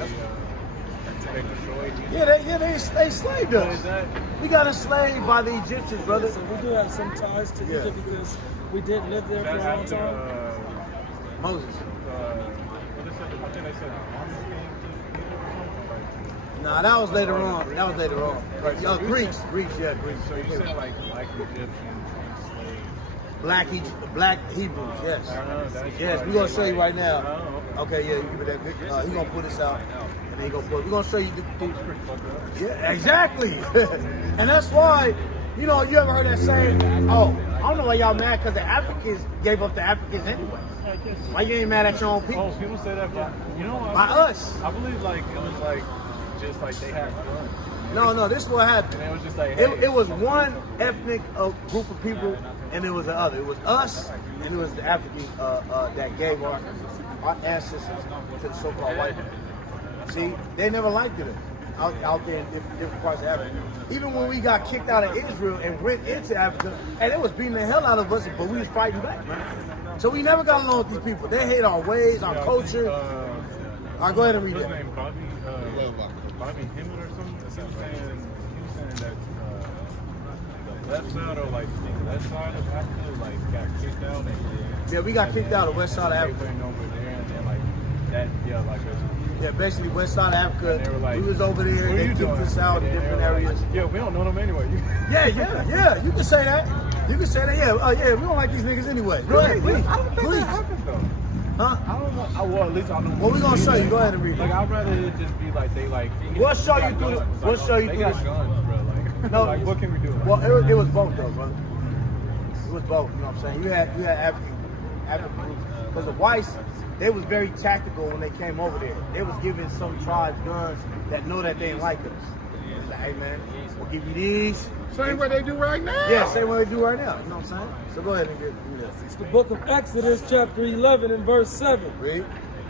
destroyed you? Yeah, they enslaved But is us. that We got enslaved by the Egyptians, brother. So we do have some ties to Yeah. Egypt because we did live there for a long after time. Moses. what is it? I think they said Army came to Egypt or something like. Nah, that was later on. Greeks, yeah, Greeks. So you said like Egyptians enslaved. Black Hebrews, yes. Yes, we're gonna show you right now. Okay, yeah, you give me that. He's gonna put this out, and then we're gonna show you the yeah, exactly. And that's why, you know, you ever heard that saying? Oh, I don't know why y'all mad because the Africans gave up the Africans anyway. Why you ain't mad at your own people? Oh, people say that, but you know what? By us. I believe like it was like just like they had guns. No, this is what happened. And it was just like It was one ethnic group of people, and it was the other. It was us, and it was the Africans that gave our ancestors to the so-called white man. See, they never liked it out there in different parts of Africa. Even when we got kicked out of Israel and went into Africa, and it was beating the hell out of us, but we was fighting back, man. So we never got along with these people. They hate our ways, our culture. All right, go ahead and read What's his that. name? Bobby Hemmett or something. He was saying that the left side or like the left side of Africa like got kicked out. And Yeah, we got kicked out of West Side of they Africa. went over there and then like that, yeah, like Yeah, basically West Side of and they were Africa. like, We was over there. "What are They you kicked doing?" us out in And they different were like, areas. yeah, we don't know them anyway. Yeah. You can say that. You can say that. Yeah, yeah. We don't like these niggas anyway. Go ahead, please. I don't think Please. that happened though. Huh? I don't know. Well, at least I know. Well, we gonna show you. Go ahead and read it. Like, I'd rather it just be like they like. We'll show you through the. We'll show you They through got this. guns, bro. Like, No. like, what can we do? Well, it was both though, brother. It was both. You know what I'm saying? You had African groups because the whites, they was very tactical when they came over there. They was giving some tribes guns that know that they didn't like us. It was like, hey man, we'll give you these. Same way they do right now. Yeah, same way they do right now. You know what I'm saying? So go ahead and do that. It's the book of Exodus, chapter 11 and verse 7. Read.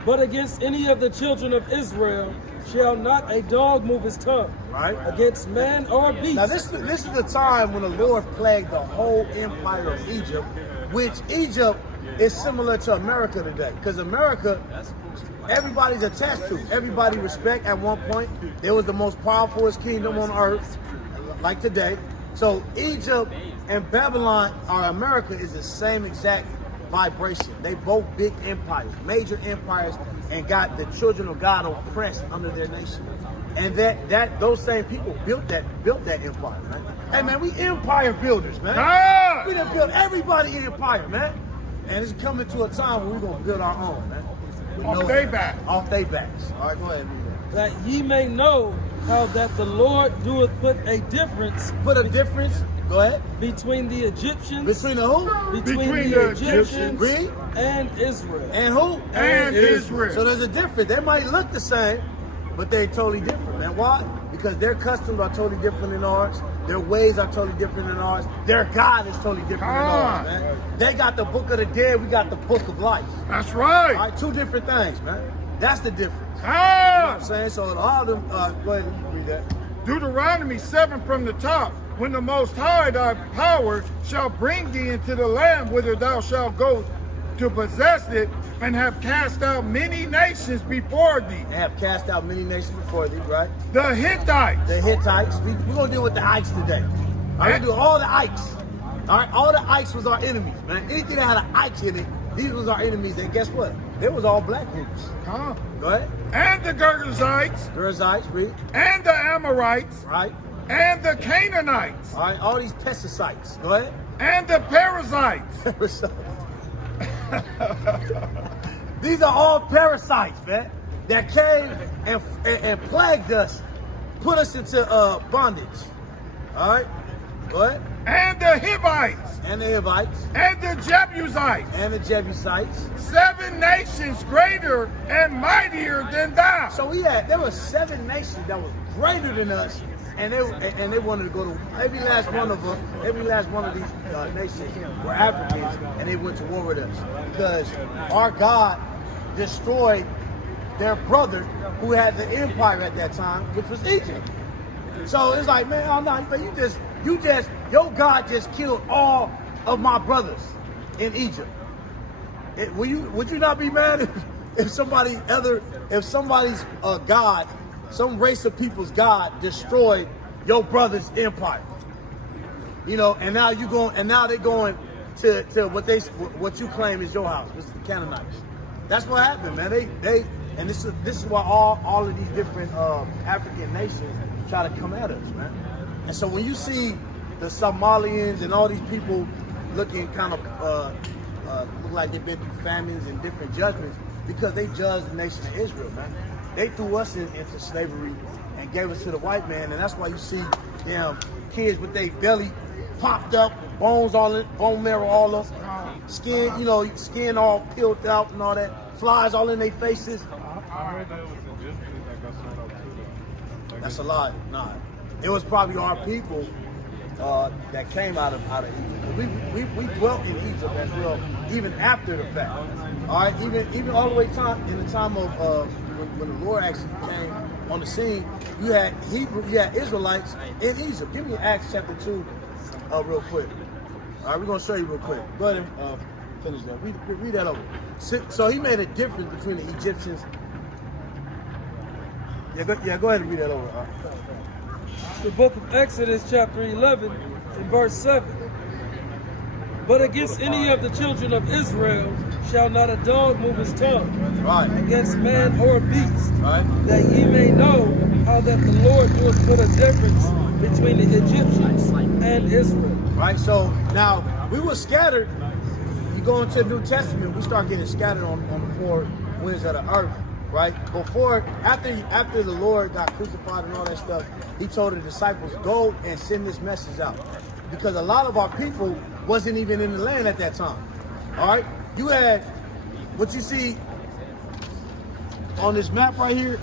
But against any of the children of Israel shall not a dog move his tongue, Right. against man or beast. Now this is the time when the Lord plagued the whole empire of Egypt, which Egypt is similar to America today. Because America, everybody's attached to. Everybody respect at one point. It was the most powerful kingdom on earth, like today. So Egypt and Babylon, or America, is the same exact vibration. They both big empires, major empires, and got the children of God oppressed under their nation. And those same people built that empire, man. Hey man, we empire builders, man. Ah! We done built everybody empire, man. And it's coming to a time where we're gonna build our own, man. With Off no- they back. Off they backs. All right, go ahead and read that. That ye may know how that the Lord doeth put a difference Put a difference. Go ahead. between the Egyptians, Between the who? Between the Egyptians. Read. and Israel. And who? And Israel. So there's a difference. They might look the same, but they're totally different, man. Why? Because their customs are totally different than ours. Their ways are totally different than ours. Their God is totally different than ours, man. They got the book of the dead. We got the book of life. That's All right. right, two different things, man. That's the difference. You know what Ah! I'm saying? So all of them, go ahead and read that. Deuteronomy 7 from the top. When the Most High thy power shall bring thee into the land whither thou shalt go to possess it, and have cast out many nations before thee. They have cast out many nations before thee, right? The Hittites, The Hittites. We're going to deal with the Ikes today. All right, do all the Ikes. All right, all the Ikes was our enemies, man. Anything that had an Ike in it, these was our enemies. And guess what? They was all black groups. huh? Go ahead. And the Girgashites, Girzites, read. and the Amorites, Right. and the Canaanites, All right, all these pesticides. Go ahead. and the Perizzites. These are all parasites, man, that came and plagued us, put us into bondage. All right, go ahead. And the Hivites, And the Hivites, and the Jebusites, and the Jebusites. 7 nations greater and mightier than thou. So there were 7 nations that was greater than us, and they wanted to go to every last one of them. Every last one of these nations were Africans, and they went to war with us because our God destroyed their brother who had the empire at that time, which was Egypt. So it's like, man, I'm not, but your God just killed all of my brothers in Egypt. Would you not be mad if somebody's God, some race of people's God destroyed your brother's empire? You know, and now they're going to what you claim is your house, which is the Canaanites. That's what happened, man. And this is why all of these different African nations try to come at us, man. And so when you see the Somalians and all these people looking kind of look like they've been through famines and different judgments, because they judged the nation of Israel, man. They threw us into slavery and gave us to the white man, and that's why you see kids with their belly popped up, bones all in, bone marrow all up, skin all peeled out and all that, flies all in their faces. I heard that was Egyptians that got sold out too, though. Like, That's a lie. Nah, it was probably our people that came out of Egypt. We dwelt in Egypt as well, even after the fact. All right, even all the way in the time of when the Lord actually came on the scene, you had Israelites in Egypt. Give me Acts chapter 2, real quick. All right, we're gonna show you real quick. Go ahead and finish that. Read that over. So he made a difference between the Egyptians. Yeah, go ahead and read that over. All right. The book of Exodus, chapter 11, and verse 7. But against any of the children of Israel shall not a dog move his tongue, Right. against man or beast, Right. that ye may know how that the Lord doeth put a difference between the Egyptians and Israel. Right. So now we were scattered. you go into the New Testament, we start getting scattered on the four winds of the earth, right? After the Lord got crucified and all that stuff, he told the disciples, go and send this message out. Because a lot of our people wasn't even in the land at that time. All right? You had what you see on this map right here,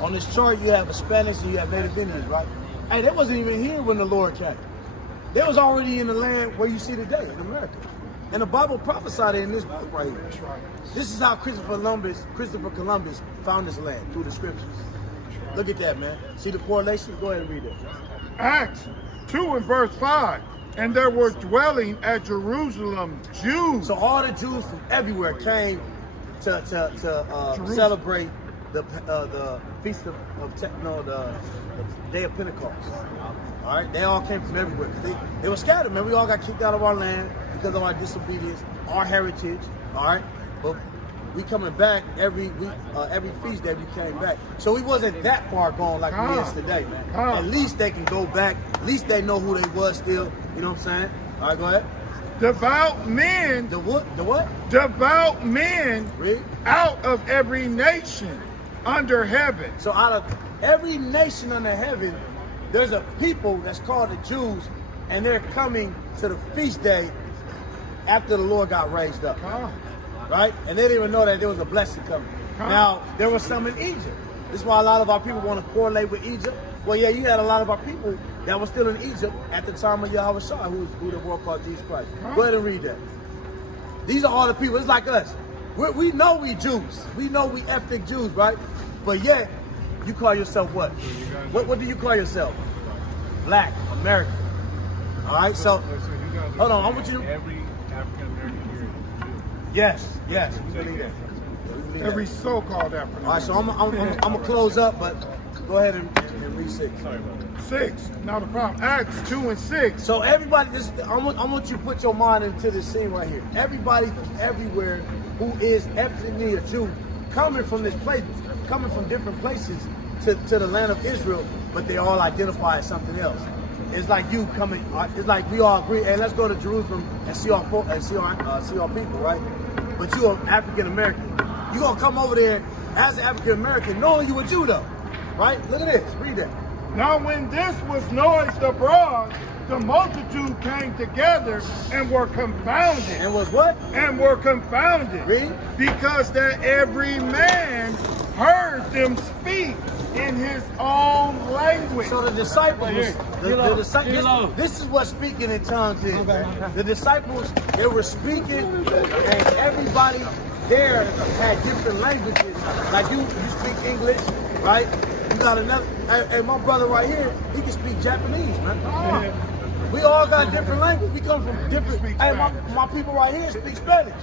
on this chart, you have Hispanics and you have Native Indians, right? Hey, they wasn't even here when the Lord came. They was already in the land where you see today, in America. And the Bible prophesied it in this book right here. This is how Christopher Columbus found this land, through the scriptures. Look at that, man. See the correlation? Go ahead and read it. Acts 2 and verse 5. And there were dwelling at Jerusalem Jews. So all the Jews from everywhere came to celebrate the feast of the day of Pentecost. All right, they all came from everywhere. They were scattered, man. We all got kicked out of our land because of our disobedience, our heritage. All right, but we coming back every week, every feast day we came back. So we wasn't that far gone like we is today, man. At least they can go back. At least they know who they was still. You know what I'm saying? All right, go ahead. Devout men. The what? The what? Devout men. Read. Out of every nation under heaven. So out of every nation under heaven, there's a people that's called the Jews, and they're coming to the feast day after the Lord got raised up. Right? And they didn't even know that there was a blessing coming. Now, there was some in Egypt. This is why a lot of our people want to correlate with Egypt. Well, yeah, you had a lot of our people that were still in Egypt at the time of Yahweh Shah, who the world called Jesus Christ. Go ahead and read that. These are all the people. It's like us. We know we Jews. We know we ethnic Jews, right? But yet, you call yourself what? What do you call yourself? Black, American. All right, so hold on. I want you to. Every African American here is a Jew. Yes, we believe that. Every so-called African. All right, so I'm gonna close up, but go ahead and read 6. Sorry about that. 6, not a problem. Acts 2 and 6. So everybody, I want you to put your mind into this scene right here. Everybody from everywhere who is ethnically a Jew, coming from this place, coming from different places to the land of Israel, but they all identify as something else. It's like you coming. It's like we all agree. Hey, let's go to Jerusalem and see our people, right? But you're African American. You gonna come over there as an African American, knowing you a Jew, though, right? Look at this. Read that. Now when this was noised abroad, the multitude came together and were confounded. And was what? And were confounded. Read. Because that every man heard them speak in his own language. So the disciples, the disciples, this is what speaking in tongues is. The disciples, they were speaking, and everybody there had different languages. Like you speak English, right? You got another, and my brother right here, he can speak Japanese, man. We all got different language. We come from different. Hey, my people right here speak Spanish.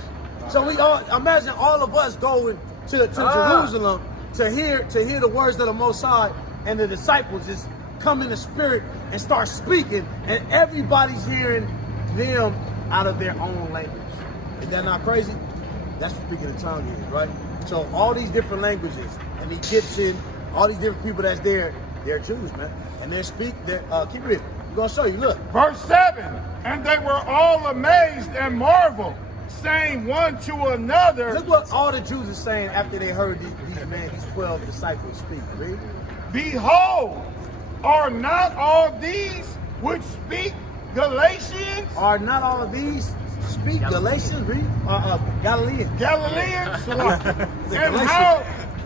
So we all imagine all of us going to Jerusalem to hear the words of the Most High, and the disciples just come in the spirit and start speaking, and everybody's hearing them out of their own language. Is that not crazy? That's what speaking in tongue is, right? So all these different languages, and Egyptian, all these different people that's there, they're Jews, man, and keep reading. I'm gonna show you. Look, verse 7. And they were all amazed and marveled, saying one to another. Look what all the Jews are saying after they heard these 12 disciples speak. Read. Behold, are not all these which speak Galatians? Are not all of these speak Galatians? Read. Galileans. Galileans?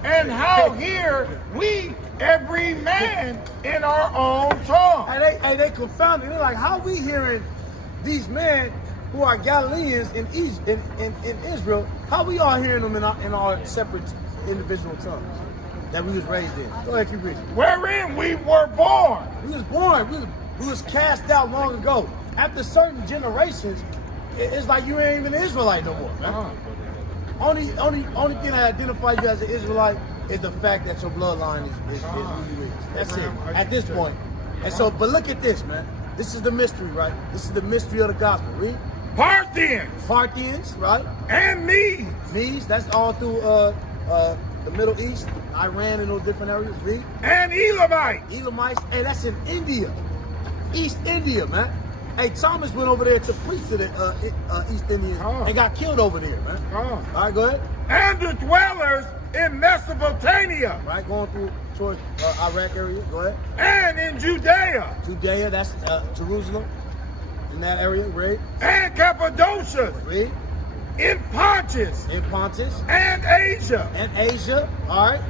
and how hear we every man in our own tongue? Hey, they confounded. They're like, how we hearing these men who are Galileans in Israel, how we all hearing them in our separate individual tongues that we was raised in? Go ahead, keep reading. Wherein we were born. We was born. We was cast out long ago. After certain generations, it's like you ain't even an Israelite no more, man. Only thing that identifies you as an Israelite is the fact that your bloodline is who you is. That's it. At this point. And so, but look at this, man. This is the mystery, right? This is the mystery of the gospel. Read. Parthians, right? And Medes. That's all through the Middle East, Iran, and those different areas. Read. And Elamites. Hey, that's in India. East India, man. Hey, Thomas went over there to preach to the East Indians and got killed over there, man. All right, go ahead. And the dwellers in Mesopotamia. Right, going through towards Iraq area. Go ahead. And in Judea. Judea, that's Jerusalem. In that area, read. And Cappadocia. Read. In Pontus. In Pontus. And Asia. And Asia, all right.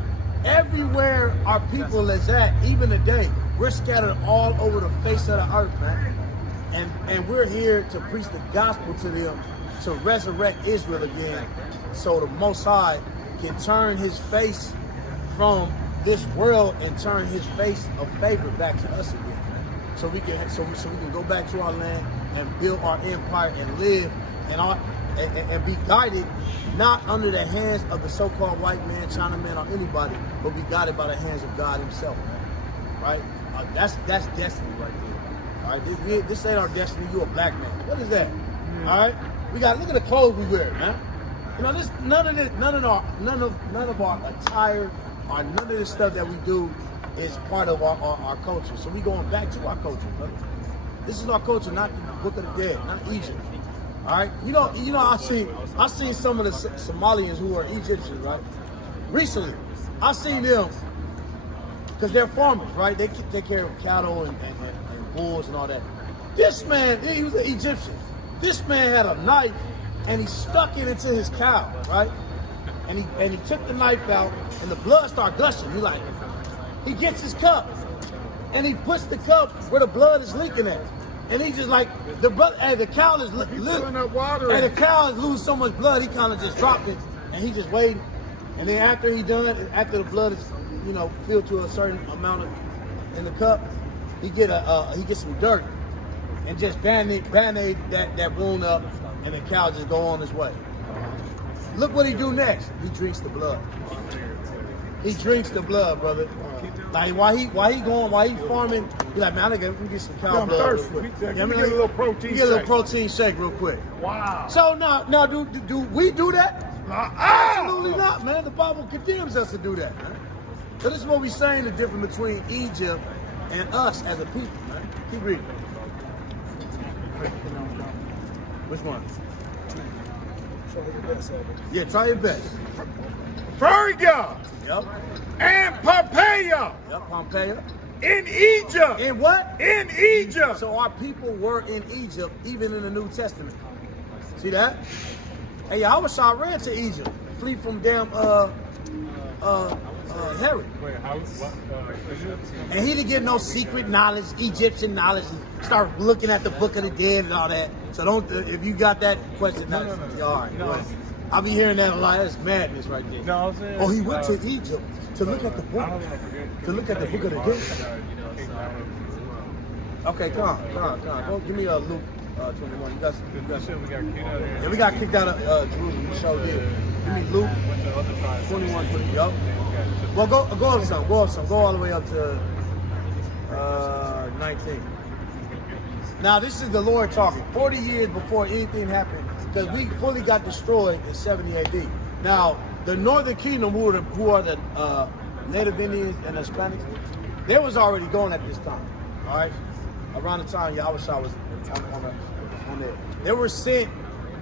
Everywhere our people is at, even today, we're scattered all over the face of the earth, man. And we're here to preach the gospel to them, to resurrect Israel again, so the Most High can turn his face from this world and turn his face of favor back to us again. So we can go back to our land and build our empire and live and be guided not under the hands of the so-called white man, Chinaman, or anybody, but be guided by the hands of God himself, man. Right? That's destiny right there. All right, this ain't our destiny. You a black man. What is that? All right, we got look at the clothes we wear, man. You know, this none of our attire or none of this stuff that we do is part of our culture. So we going back to our culture, brother. This is our culture, not the Book of the Dead, not Egypt. All right, you know, I seen some of the Somalians who are Egyptians, right? Recently, I seen them because they're farmers, right? They take care of cattle and bulls and all that. This man, he was an Egyptian. This man had a knife and he stuck it into his cow, right? And he took the knife out and the blood started gushing. He gets his cup and he puts the cup where the blood is leaking at. And he just like, the cow is filling up water. And the cow is losing so much blood, he kind of just dropped it and he just waiting. And then after the blood is, filled to a certain amount in the cup, he gets some dirt and just band-aid that wound up, and the cow just go on his way. Look what he do next. He drinks the blood. He drinks the blood, brother. Like while he farming, he like, man, I gotta get some cow blood real quick. Get a little protein shake. Get a little protein shake real quick. Wow. So now, do we do that? Absolutely not, man. The Bible condemns us to do that, man. So this is what we're saying, the difference between Egypt and us as a people, man. Keep reading. Which one? Yeah, try your best. Phrygia. Yep. And Pompeia. Yep, Pompeia. In Egypt. In what? In Egypt. So our people were in Egypt, even in the New Testament. See that? Hey, Yahushua ran to Egypt, flee from damn Herod. Wait, And he didn't get no secret knowledge, Egyptian knowledge, and start looking at the Book of the Dead and all that. So don't, if you got that question, no. All right. No. I'll be hearing that a lot. That's madness right there. No, I'm saying, oh, he went to Egypt to look at the book. To look at the Book of the Dead. Okay, come on. Go give me a Luke 21. You got we got kicked out of here. yeah, we got kicked out of Jerusalem. We sure did. Give me Luke 21, 20. Yup. Well, go up some. Go all the way up to 19. Now, this is the Lord talking. 40 years before anything happened, because we fully got destroyed in 70 AD. Now, the Northern Kingdom, who are the Native Indians and Hispanics, they was already going at this time. All right, around the time Yahushua was on there. They were sent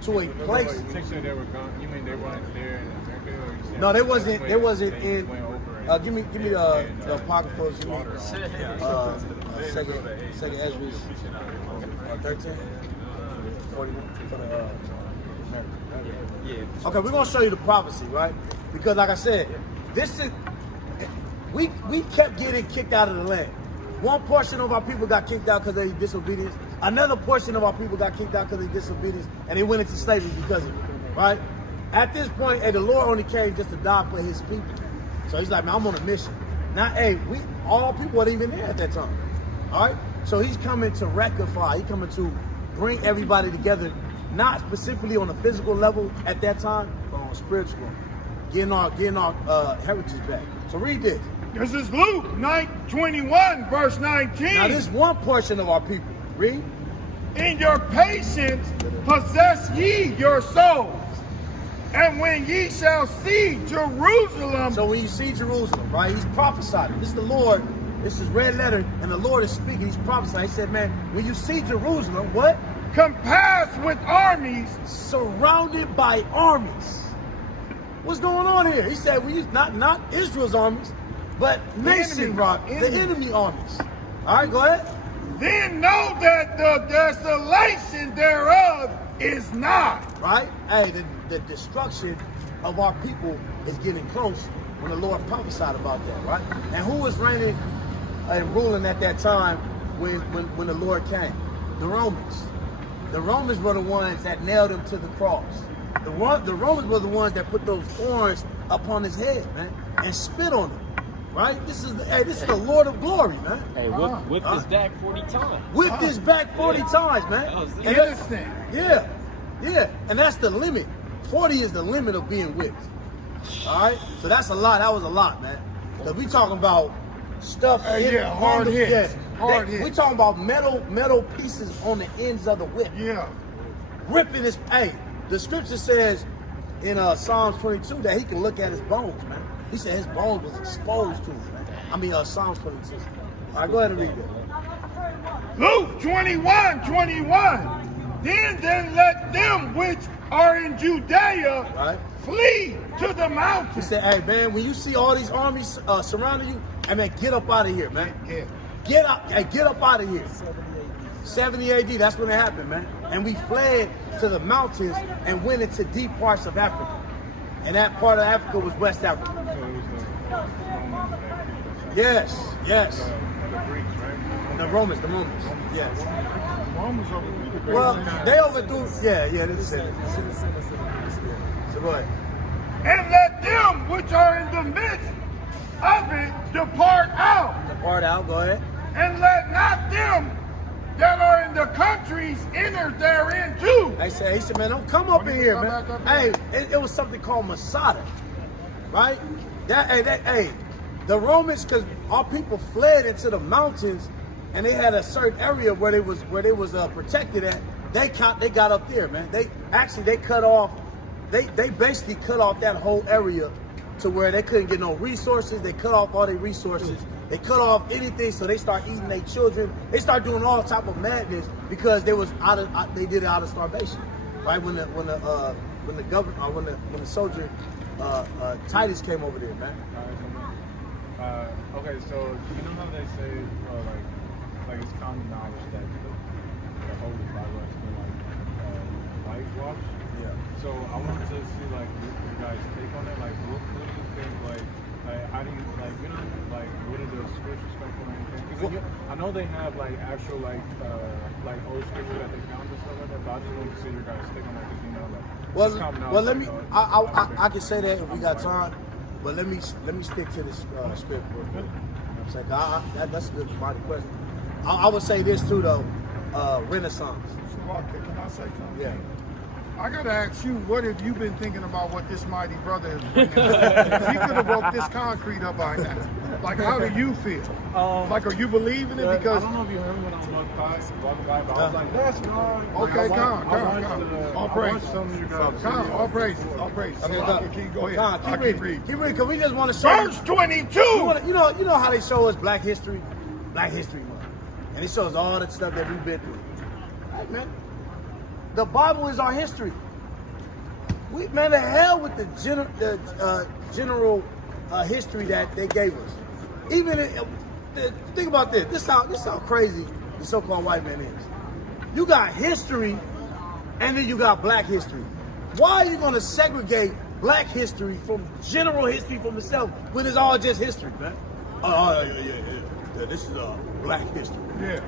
to a place. They were gone. You mean they weren't there in America? Or you saying No, they wasn't. They wasn't in. Give me the apocryphals. Second Ezra's 13, 41 for the American. Okay, we're gonna show you the prophecy, right? Because like I said, this is we kept getting kicked out of the land. One portion of our people got kicked out because of their disobedience. Another portion of our people got kicked out because of their disobedience, and they went into slavery because of it, right? At this point, the Lord only came just to die for his people. So he's like, man, I'm on a mission. Now, all people weren't even there at that time, all right? So he's coming to rectify. He's coming to bring everybody together, not specifically on a physical level at that time, but on a spiritual level, getting our heritage back. So read this. This is Luke 21, verse 19. Now, this one portion of our people. Read. In your patience possess ye your souls. And when ye shall see Jerusalem. So when you see Jerusalem, right, he's prophesying. This is the Lord This is red letter, and the Lord is speaking. He's prophesying. He said, man, when you see Jerusalem, what? Compassed with armies. Surrounded by armies. What's going on here? He said, we not Israel's armies, but nation the enemy armies. All right, go ahead. Then know that the desolation thereof is nigh. Right? Hey, the destruction of our people is getting close when the Lord prophesied about that, right? And who was reigning and ruling at that time when the Lord came? The Romans. The Romans were the ones that nailed him to the cross. The Romans were the ones that put those thorns upon his head, man, and spit on him. Right? This is the Lord of glory, man. Hey, whipped his back 40 times. Whipped his back 40 times, man. That was And yeah. And that's the limit. 40 is the limit of being whipped. All right? So that's a lot. That was a lot, man. Because we talking about stuff. Hard hit. Yes. Hard hit. We talking about metal pieces on the ends of the whip. Yeah. Ripping his. Hey, the scripture says in Psalms 22 that he can look at his bones, man. He said his bones was exposed to him, man. I mean, Psalms 22. All right, go ahead and read that. Luke 21:21. Then let them which are in Judea flee to the mountains. He said, hey, man, when you see all these armies surrounding you, hey, man, get up out of here, man. Yeah. Get up out of here. 70 AD, that's when it happened, man. And we fled to the mountains and went into deep parts of Africa. And that part of Africa was West Africa. So it was the Romans that Yes. the Greeks, right? The Romans, yes. Romans over. Well, they overthrew, yeah, this is it. So go ahead. And let them which are in the midst of it depart out. Depart out, go ahead. And let not them that are in the countries enter therein too. He said, man, don't come up in here, man. Hey, it was something called Masada, right? The Romans, because our people fled into the mountains, and they had a certain area where they was protected at. They got up there, man. They cut off. They basically cut off that whole area to where they couldn't get no resources. They cut off all their resources. They cut off anything, so they start eating their children. They start doing all type of madness because they did it out of starvation, right? When the soldier Titus came over there, man. Okay, so you know how they say like it's common knowledge that the Holy Bible has been whitewashed. Yeah. So I wanted to see like you guys take on it. Like, what do you think? Like how do you what are the scriptures come from? Anything? I know they have like actual like old scripture that they found and stuff like that. But I just wanted to see your guys take on that because it's common knowledge. Well, let me. I can say that if we got time, but let me stick to this script real quick. You know what I'm saying? That's a good mighty question. I would say this too though. Renaissance. Can I say something? Yeah. I gotta ask you, what have you been thinking about what this mighty brother is bringing? If he could have broke this concrete up by now. Like, how do you feel? Like, are you believing it? Because I don't know if you heard me when I was walking by, but I was like, that's wrong. okay, come. All praise. All praise. Okay, go ahead. Keep reading. Keep reading, because we just want to show. Verse 22. You know how they show us Black History Month, and it shows all the stuff that we've been through. Right, man. The Bible is our history. The hell with the general history that they gave us. Think about this. This how crazy the so-called white man is. You got history, and then you got Black history. Why are you going to segregate Black history from general history from itself when it's all just history, man? Yeah. This is Black history. Yeah.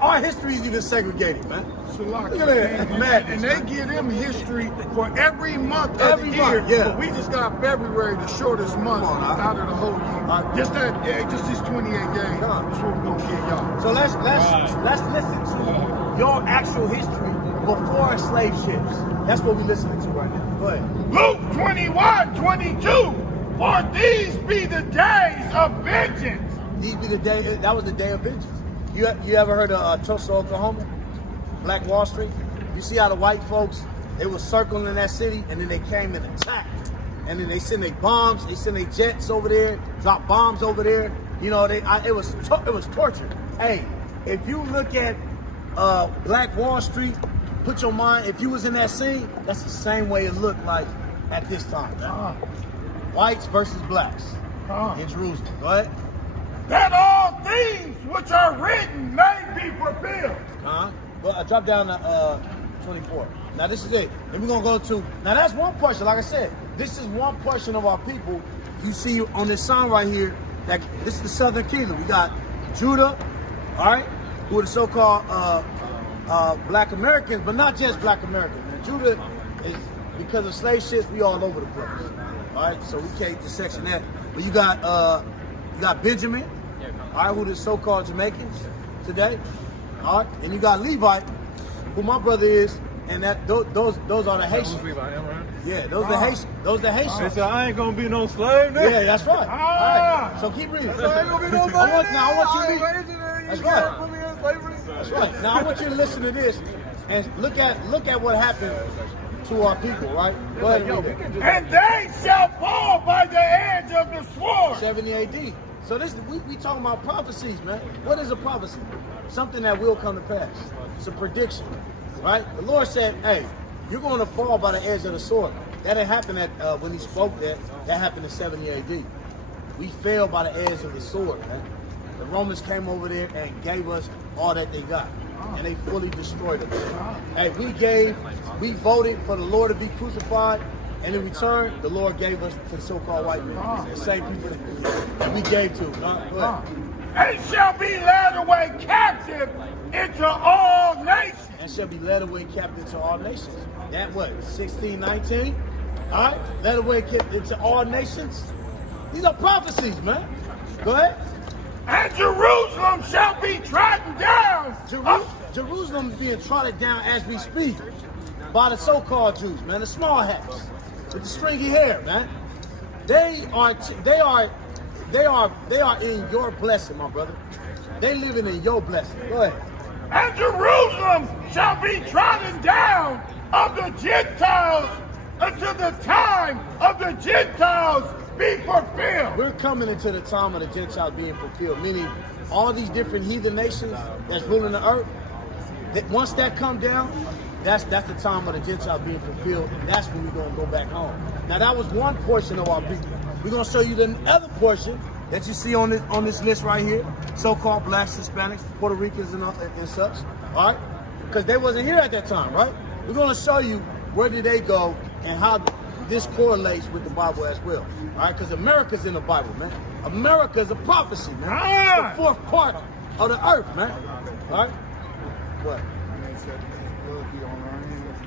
Our history is even segregated, man. Look at that. And they give them history for every month of the year. Yeah. But we just got February, the shortest month out of the whole year. Just this 28 days. That's what we're gonna give y'all. So let's listen to your actual history before slave ships. That's what we're listening to right now. Go ahead. Luke 21:22. For these be the days of vengeance. These be the day. That was the day of vengeance. You ever heard of Tulsa, Oklahoma? Black Wall Street? You see how the white folks, they were circling that city, and then they came and attacked. And then they send their bombs, they send their jets over there, drop bombs over there, You know, it was torture. Hey, if you look at Black Wall Street, put your mind, if you was in that scene, that's the same way it looked like at this time. Whites versus blacks in Jerusalem. Go ahead. That all things which are written may be fulfilled. Well, drop down to 24. Now this is it. Then we're gonna go to, now that's one portion, like I said, this is one portion of our people. You see on this sign right here, that this is the Southern Kingdom. We got Judah, all right, who are the so-called Black Americans, but not just Black Americans. And Judah is, because of slave ships, we all over the place. All right, so we can't just section that. But you got Benjamin, all right, who the so-called Jamaicans today. All right, and you got Levite, who my brother is, and that those are the Haitians. Yeah, those are the Haitians. Those the Haitians. They said I ain't gonna be no slave. Nigga. Yeah, that's right. All right. So keep reading. I ain't gonna be no slave. I want you to read. That's right. That's right. Now I want you to listen to this and look at what happened to our people. Right? Go ahead. And they shall fall by the edge of the sword. 70 AD. So this we talking about prophecies, man. What is a prophecy? Something that will come to pass. It's a prediction, right? The Lord said, "Hey, you're going to fall by the edge of the sword." That didn't happen when He spoke that. That happened in 70 AD. We fell by the edge of the sword, man. The Romans came over there and gave us all that they got, and they fully destroyed us. Hey, we voted for the Lord to be crucified. And in return, the Lord gave us to the so-called white men, the same people that we gave to. And shall be led away captive into all nations. And shall be led away captive to all nations. That what? 1619? All right? Led away into all nations. These are prophecies, man. Go ahead. And Jerusalem shall be trodden down. Jerusalem is being trodden down as we speak by the so-called Jews, man. The small hats with the stringy hair, man. They are in your blessing, my brother. They living in your blessing. Go ahead. And Jerusalem shall be trodden down of the Gentiles until the time of the Gentiles be fulfilled. We're coming into the time of the Gentiles being fulfilled, meaning all these different heathen nations that's ruling the earth, that once that come down, that's the time of the Gentiles being fulfilled, and that's when we're going to go back home. Now, that was one portion of our people. We're going to show you the other portion that you see on this list right here, so-called blacks, Hispanics, Puerto Ricans, and such, all right? Because they wasn't here at that time, right? We're going to show you where did they go and how this correlates with the Bible as well, all right? Because America's in the Bible, man. America is a prophecy, man. It's the fourth part of the earth, man. All right? What?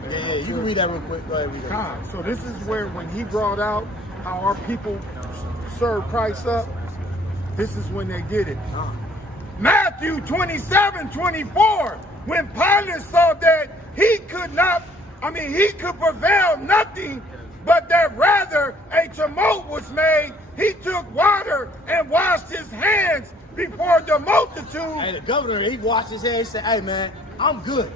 Yeah, you can read that real quick. Go ahead, read that. So this is where, when he brought out how our people serve Christ up, this is when they get it. Matthew 27:24, when Pilate saw that he could prevail nothing, but that rather a tumult was made, he took water and washed his hands before the multitude. Hey, the governor, he washed his hands. He said, "Hey, man, I'm good.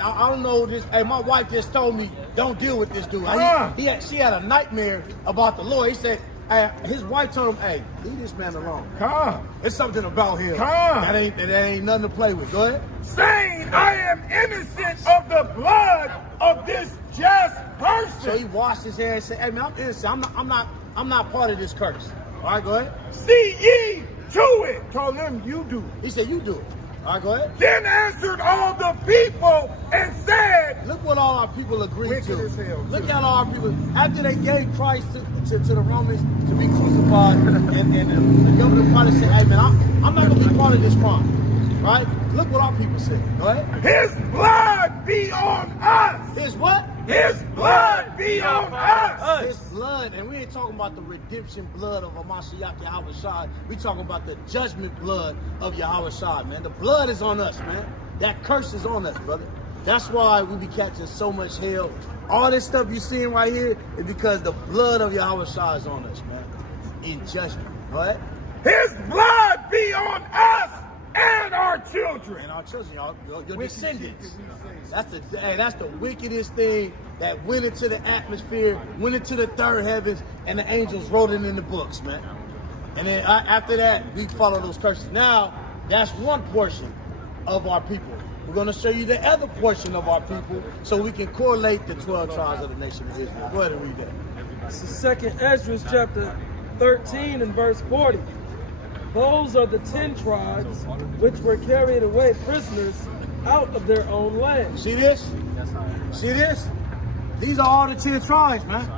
I don't know this. Hey, my wife just told me don't deal with this dude. She had a nightmare about the Lord." He said, his wife told him, "Hey, leave this man alone. There's something about him that ain't nothing to play with." Go ahead. Saying, "I am innocent of the blood of this just person." So he washed his hands and said, "Hey, man, I'm innocent. I'm not part of this curse." All right, go ahead. See ye to it. Told him, "You do." He said, "You do it." All right, go ahead. Then answered all the people and said, look what all our people agreed to. Wicked as hell, look at all our people. After they gave Christ to the Romans to be crucified, and the governor probably said, "Hey, man, I'm not going to be part of this crime." Right? Look what our people said. Go ahead. "His blood be on us." His what? His blood be on us. His blood, and we ain't talking about the redemption blood of Mashiach Yahweh Shai. We talking about the judgment blood of Yahweh Shai, man. The blood is on us, man. That curse is on us, brother. That's why we be catching so much hell. All this stuff you seeing right here is because the blood of Yahweh Shai is on us, man. In judgment. Go ahead. His blood be on us and our children. And our children, your descendants. That's the wickedest thing that went into the atmosphere, went into the third heavens, and the angels wrote it in the books, man. And then after that, we follow those curses. Now, that's one portion of our people. We're going to show you the other portion of our people so we can correlate the 12 tribes of the nation of Israel. Go ahead and read that. This is 2nd Ezra chapter 13 and verse 40. Those are the 10 tribes which were carried away prisoners out of their own land. See this? See this? These are all the 10 tribes, man.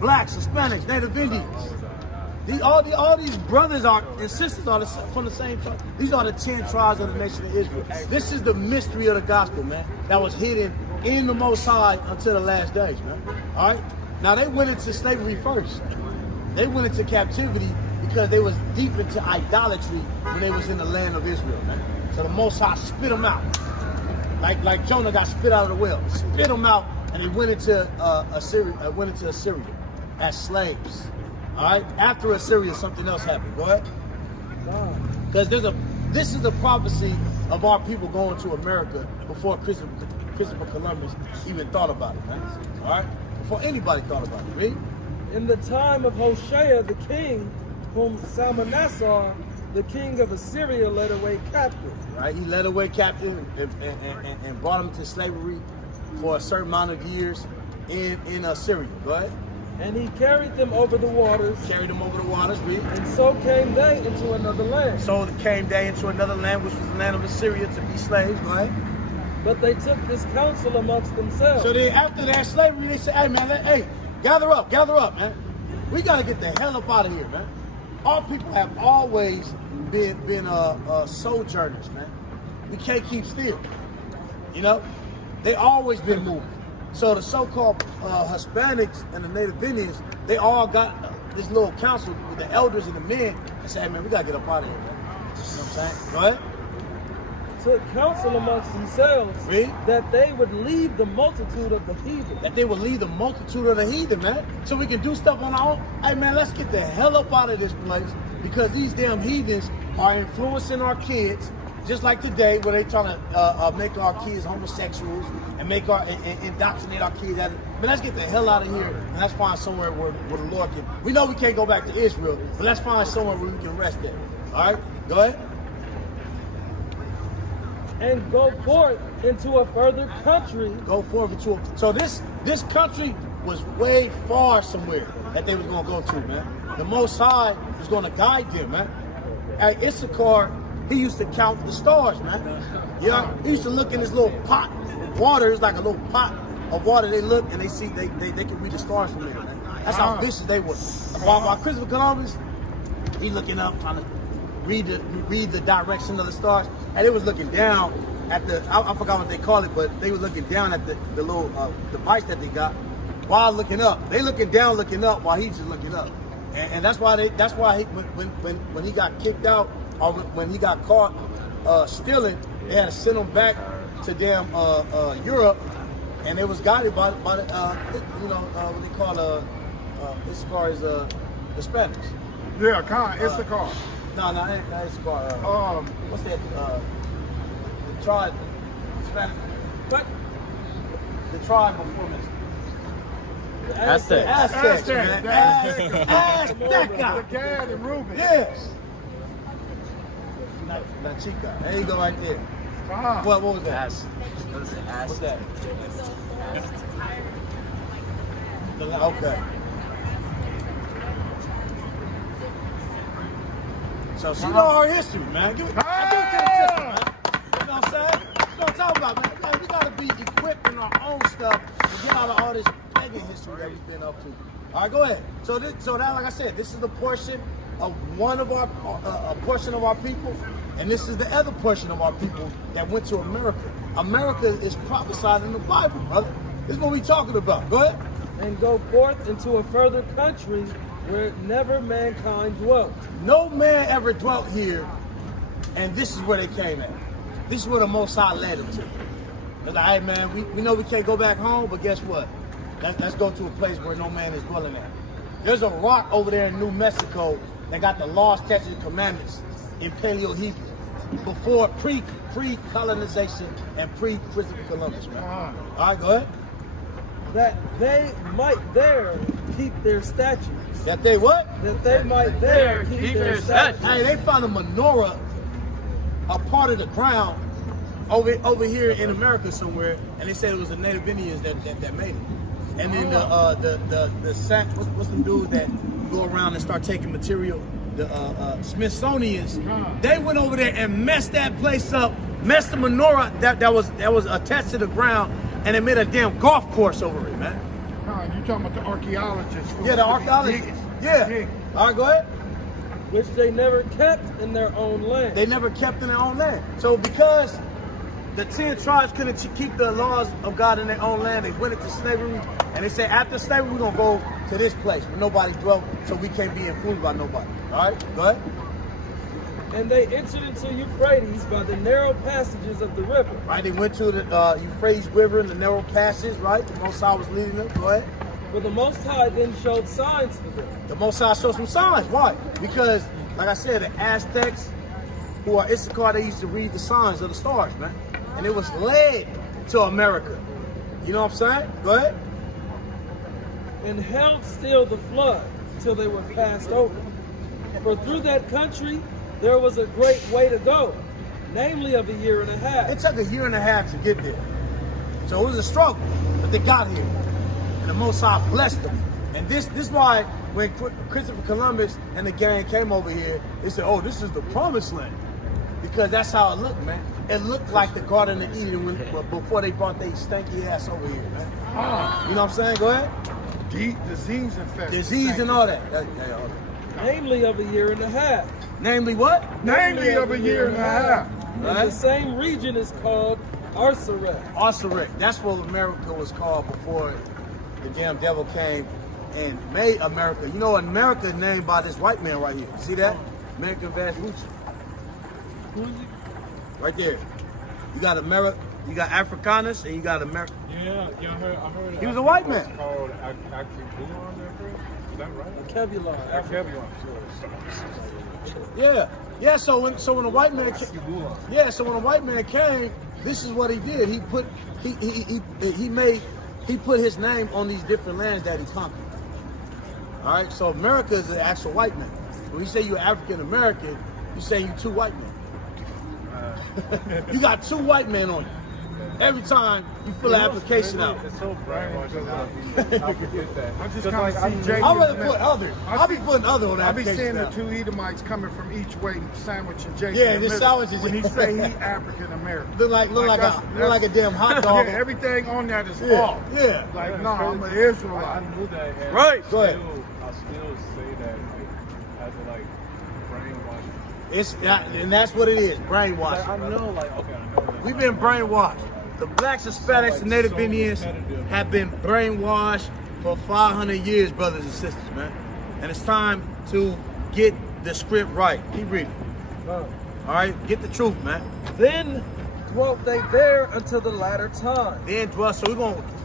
Blacks, Hispanics, Native Indians. All these brothers and sisters are from the same tribe. These are the 10 tribes of the nation of Israel. This is the mystery of the gospel, man, that was hidden in the Most High until the last days, man. All right? Now, they went into slavery first. They went into captivity because they was deep into idolatry when they was in the land of Israel, man. So the Most High spit them out. Like Jonah got spit out of the well. Spit them out, and they went into Assyria as slaves. All right. After Assyria, something else happened. Go ahead. Because this is the prophecy of our people going to America before Christopher Columbus even thought about it, man. All right. Before anybody thought about it. Read. In the time of Hoshea the king, whom Salmanassar, the king of Assyria, led away captive. Right. He led away captive and brought them to slavery for a certain amount of years in Assyria. Go ahead. And he carried them over the waters. Carried them over the waters, read. And so came they into another land. So came they into another land, which was the land of Assyria, to be slaves, right? But they took this counsel amongst themselves. So then after that slavery, they said, hey, man, gather up, man. We got to get the hell up out of here, man. Our people have always been sojourners, man. We can't keep still, you know? They always been moving. So the so-called Hispanics and the Native Indians, they all got this little council with the elders and the men and said, hey, man, we got to get up out of here, man. You know what I'm saying? Go ahead. Took counsel amongst themselves. Read. That they would leave the multitude of the heathen. That they would leave the multitude of the heathen, man. So we can do stuff on our own. Hey, man, let's get the hell up out of this place because these damn heathens are influencing our kids. Just like today, where they trying to make our kids homosexuals and indoctrinate our kids. But let's get the hell out of here and let's find somewhere where the Lord can. We know we can't go back to Israel, but let's find somewhere where we can rest at. All right, go ahead. And go forth into a further country. Go forth into so this country was way far somewhere that they was gonna go to, man. The Most High was gonna guide them, man. At Issachar, he used to count the stars, man. Yeah, he used to look in this little pot of water. It's like a little pot of water. They look and they see they can read the stars from there, man. That's how vicious they were. While Christopher Columbus, he looking up trying to read the direction of the stars, and they was looking down at the I forgot what they call it, but they were looking down at the little device that they got while looking up. They looking down, looking up while he's just looking up, and that's why when he got kicked out. Or when he got caught stealing, they had to send him back to damn Europe, and they was guided by the what they call Issachar is Hispanics. Yeah, Issachar. No, ain't Issachar. What's that? The tribe, Hispanic. What? The tribe before this. Aztecs. Aztecs, man. Aztecs. The Gad and Reuben. Yes. La Chica. There you go, right there. What was that? What's that? Okay. So she know her history, man. Give it to the sister, man. You know what I'm saying? That's what I'm talking about, man. Like, we gotta be equipped in our own stuff to get out of all this pagan history that we've been up to. All right, go ahead. So now, like I said, this is the portion of one of our a portion of our people, and this is the other portion of our people that went to America. America is prophesied in the Bible, brother. This is what we talking about. Go ahead. And go forth into a further country where never mankind dwelt. No man ever dwelt here, and this is where they came at. This is where the Most High led them to. They're like, hey man, we know we can't go back home, but guess what? Let's go to a place where no man is dwelling at. There's a rock over there in New Mexico that got the laws, statutes, and commandments in Paleo Hebrew before pre-colonization and pre-Christopher Columbus, man. All right, go ahead. That they might there keep their statutes. That they what? that they might there keep their statutes. Hey, they found a menorah, a part of the ground, over here in America somewhere, and they said it was the Native Indians that made it. And then the sack, what's the dude that go around and start taking material? The Smithsonians, they went over there and messed that place up, messed the menorah that was attached to the ground, and they made a damn golf course over it, man. You talking about the archaeologists? Yeah, the archaeologists. Yeah. All right, go ahead. Which they never kept in their own land. They never kept in their own land. So because the 10 tribes couldn't keep the laws of God in their own land, they went into slavery, and they said after slavery we're gonna go to this place where nobody dwelt, so we can't be influenced by nobody. All right, go ahead. And they entered into Euphrates by the narrow passages of the river. Right, they went to the Euphrates River in the narrow passage, right? The Most High was leading them. Go ahead. For the Most High then showed signs to them. The Most High showed some signs. Why? Because, like I said, the Aztecs, who are Issachar, they used to read the signs of the stars, man. And it was led to America. You know what I'm saying? Go ahead. And held still the flood till they were passed over. For through that country there was a great way to go, namely of a year and a half. It took a year and a half to get there. So it was a struggle, but they got here. And the Most High blessed them. And this is why when Christopher Columbus and the gang came over here, they said, oh, this is the promised land. Because that's how it looked, man. It looked like the Garden of Eden before they brought their stanky ass over here, man. You know what I'm saying? Go ahead. Disease infected. Disease and all that. Namely of a year and a half. Namely what? Namely of a year and a half. And the same region is called Ahriyah. Ahriyah. That's what America was called before the damn devil came and made America. You know, America is named by this white man right here. See that? American Vespucci. Who's he? Right there. You got America, you got Afrikaners, and you got America. Yeah, I heard. He was a white man. It's called Akibulon, is that right? Kebulon. Akibulon. Yeah. So when a white man came, this is what he did. He put he put his name on these different lands that he conquered. All right. So America is the actual white man. When you say you're African American, you say you two white men. You got two white men on you. Every time you fill an application out. It's so brainwashed. I forget that. I just kind of see Jay. I'd rather put other. I'll be putting other on the I be application seeing the out. two Edomites coming from each way, sandwiching Jay. Yeah, this sandwich is- when he say he African American. Look like a damn hot dog. Yeah, everything on that is Yeah, off. yeah. Like, no, I'm an I Israelite. knew that. And Right. Go ahead. I still say that as a brainwashing. And that's what it is, brainwashing. Like, I brother. know, okay, I know. We've been brainwashed. The blacks, Hispanics, and Native Indians have been brainwashed for 500 years, brothers and sisters, man. And it's time to get the script right. Keep reading. All right, get the truth, man. Then dwelt they there until the latter time. Then dwell. So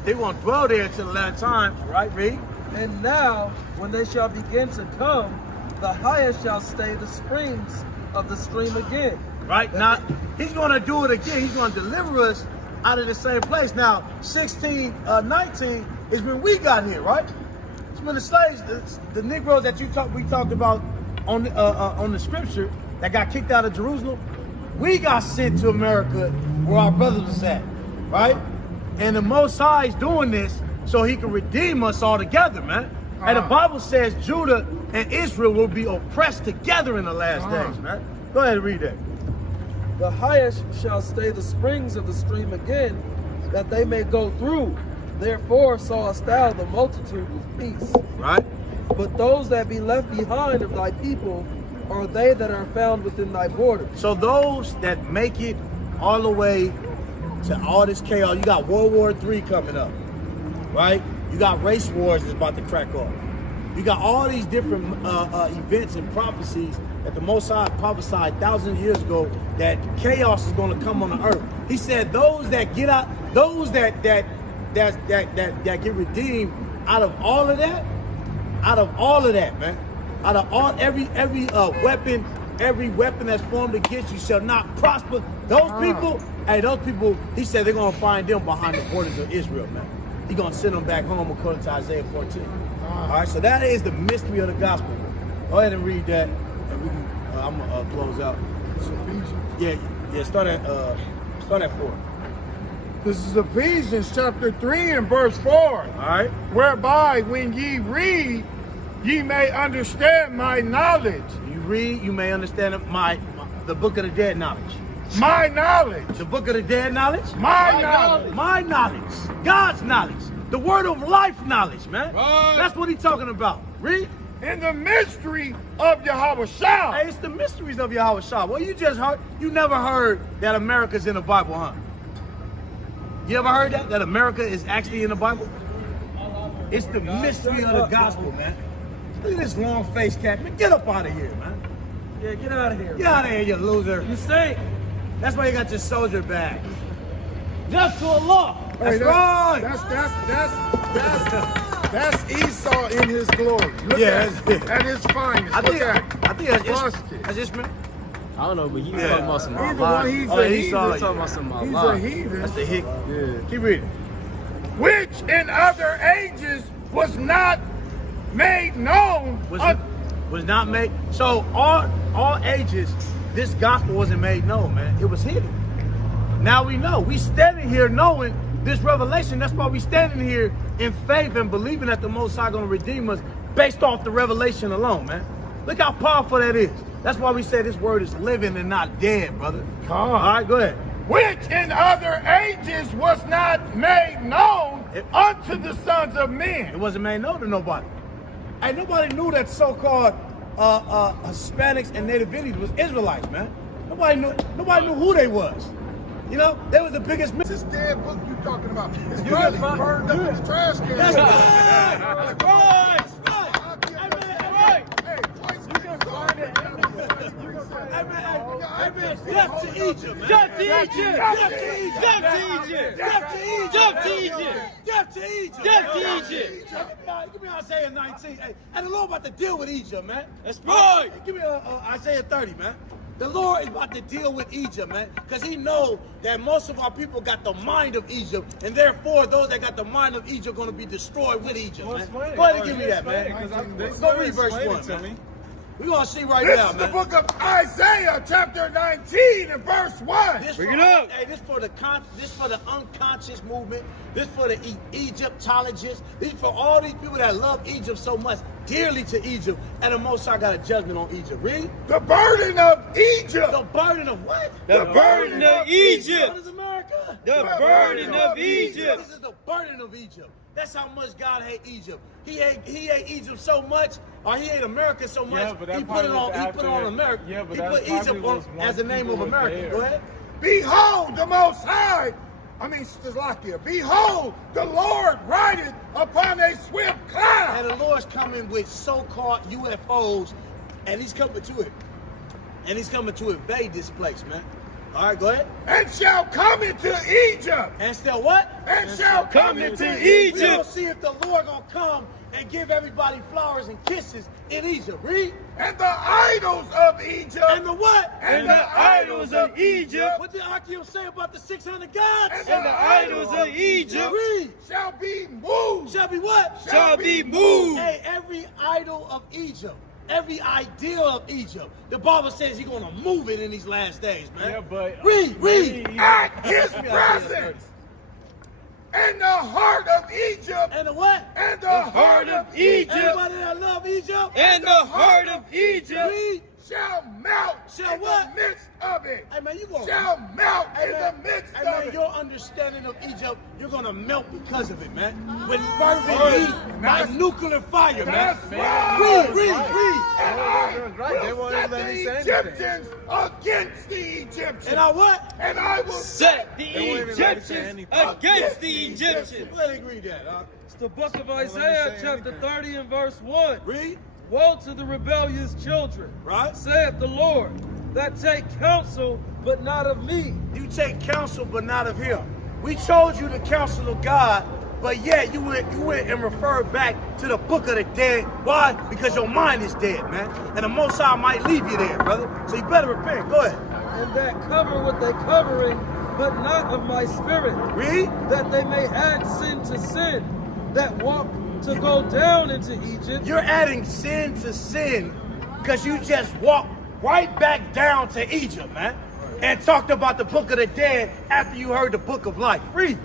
they're gonna dwell there until the last time, right? Read. And now, when they shall begin to come, the highest shall stay the springs of the stream again. Right now, he's gonna do it again. He's gonna deliver us out of the same place. Now, 19 is when we got here, right? It's when the slaves, the Negroes that we talked about on the scripture that got kicked out of Jerusalem, we got sent to America where our brothers was at, right? And the Most High is doing this so he can redeem us all together, man. And the Bible says Judah and Israel will be oppressed together in the last days, man. Go ahead and read that. The highest shall stay the springs of the stream again, that they may go through. Therefore sawest thou the multitude with peace. Right? But those that be left behind of thy people are they that are found within thy borders. So those that make it all the way to all this chaos, you got World War III coming up, right? You got race wars that's about to crack off. You got all these different events and prophecies that the Most High prophesied thousands of years ago that chaos is going to come on the earth. He said those that get out, those that get redeemed out of all of that, man, out of all every weapon that's formed against you shall not prosper. Those people, he said they're going to find them behind the borders of Israel, man. He's going to send them back home according to Isaiah 14. All right, so that is the mystery of the gospel. Go ahead and read that, and we can. I'm gonna close out. Yeah. Start at 4. This is Ephesians chapter 3 and verse 4. All right. Whereby when ye read, ye may understand my knowledge. You read, you may understand the book of the dead knowledge. My knowledge. The book of the dead knowledge. My knowledge. My knowledge. God's knowledge. The word of life knowledge, man. Right. That's what he's talking about. Read. In the mystery of Yahweh Shah. Hey, it's the mysteries of Yahweh Shah. Well, you just heard. You never heard that America's in the Bible, huh? You ever heard that America is actually in the Bible? It's the mystery of the gospel, man. Look at this long-faced cat. Man, get up out of here, man. Yeah, get out of here. Get out of here, you loser. You stink. That's why you got your soldier badge. Just to Allah. Hey, That's right. That's Esau in his glory. Look at his finest. I think that's Busted. That's Ishmael. I don't know, but he's talking about some Either one, he's a heathen. Esau. He's talking about some He's Allah. a heathen. That's the hick. Yeah. Keep reading. Which in other ages was not made known. Was not made. So all ages, this gospel wasn't made known, man. It was hidden. Now we know. We standing here knowing this revelation. That's why we standing here in faith and believing that the Most High going to redeem us based off the revelation alone, man. Look how powerful that is. That's why we say this word is living and not dead, brother. All right, go ahead. Which in other ages was not made known unto the sons of men. It wasn't made known to nobody. Hey, nobody knew that so-called Hispanics and Native Indians was Israelites, man. Nobody knew who they was. You know, they was the biggest. This dead book you talking about. It's probably burned up in the trash can. That's right. That's right. Hey man, death to Egypt, man. Death to Egypt. Death to Egypt. Death to Egypt. Death to Egypt. Death to Egypt. Death to Egypt. Death to Egypt. Give me Isaiah 19. Hey, and the Lord about to deal with Egypt, man. That's right. Give me Isaiah 30, man. The Lord is about to deal with Egypt, man, because he knows that most of our people got the mind of Egypt, and therefore those that got the mind of Egypt are going to be destroyed with Egypt, man. Go ahead and give me that, man. Go read verse 1, man. We're going to see right This now, is man. the book of Isaiah, chapter 19 and verse 1. Bring it up. Hey, this for the unconscious movement. This for the Egyptologists. This for all these people that love Egypt so much, dearly to Egypt, and the Most High got a judgment on Egypt. Read. The burden of Egypt. The burden of what? The burden of Egypt. What is America? The burden of Egypt. This is the burden of Egypt. That's how much God hate Egypt. He hate Egypt so much, or he hate America so much. Yeah, but that he put it on America. Yeah, but he that put Egypt on as the name of America. Go ahead. Behold, the Most High. Slovakia. Behold, the Lord rideth upon a swift cloud. And the Lord's coming with so-called UFOs, and he's coming to it. And he's coming to invade this place, man. All right, go ahead. And shall come into Egypt. And still what? And shall come into Egypt. We don't see if the Lord gonna come and give everybody flowers and kisses in Egypt. Read. And the idols of Egypt. And the what? And the idols of Egypt. What did Ahriyah say about the 600 gods? And the idols of Egypt. Read. Shall be moved. Shall be what? Shall be moved. Hey, every idol of Egypt, every ideal of Egypt, the Bible says he's going to move it in these last days, man. Yeah, but read. At his presence. And the heart of Egypt. And the what? And the heart of Egypt. Everybody that love Egypt. And the heart of Egypt. Read. Shall melt Shall in what? the midst of it. Hey man, you going Shall melt in the midst hey, of man, it. your understanding of Egypt, you're gonna melt because of it, man. With fervent heat, like nuclear fire, man. That's right. Read. And I They will won't set even let me the say anything. Egyptians against the Egyptians. And I what? And I will Set the They won't even let me say Egyptians anything. against the Egyptians. Let me read that, huh? It's the book of let me Isaiah, say chapter anything. 30 and verse 1. Read. Woe to the rebellious children, Right. saith the Lord, that take counsel, but not of me. You take counsel, but not of him. We told you the counsel of God, but yet you went and referred back to the book of the dead. Why? Because your mind is dead, man. And the Most High might leave you there, brother. So you better repent. Go ahead. And that cover with their covering, but not of my spirit, Read. that they may add sin to sin, that walk to go down into Egypt. You're adding sin to sin because you just walked right back down to Egypt, man, and talked about the book of the dead after you heard the book of life. Read.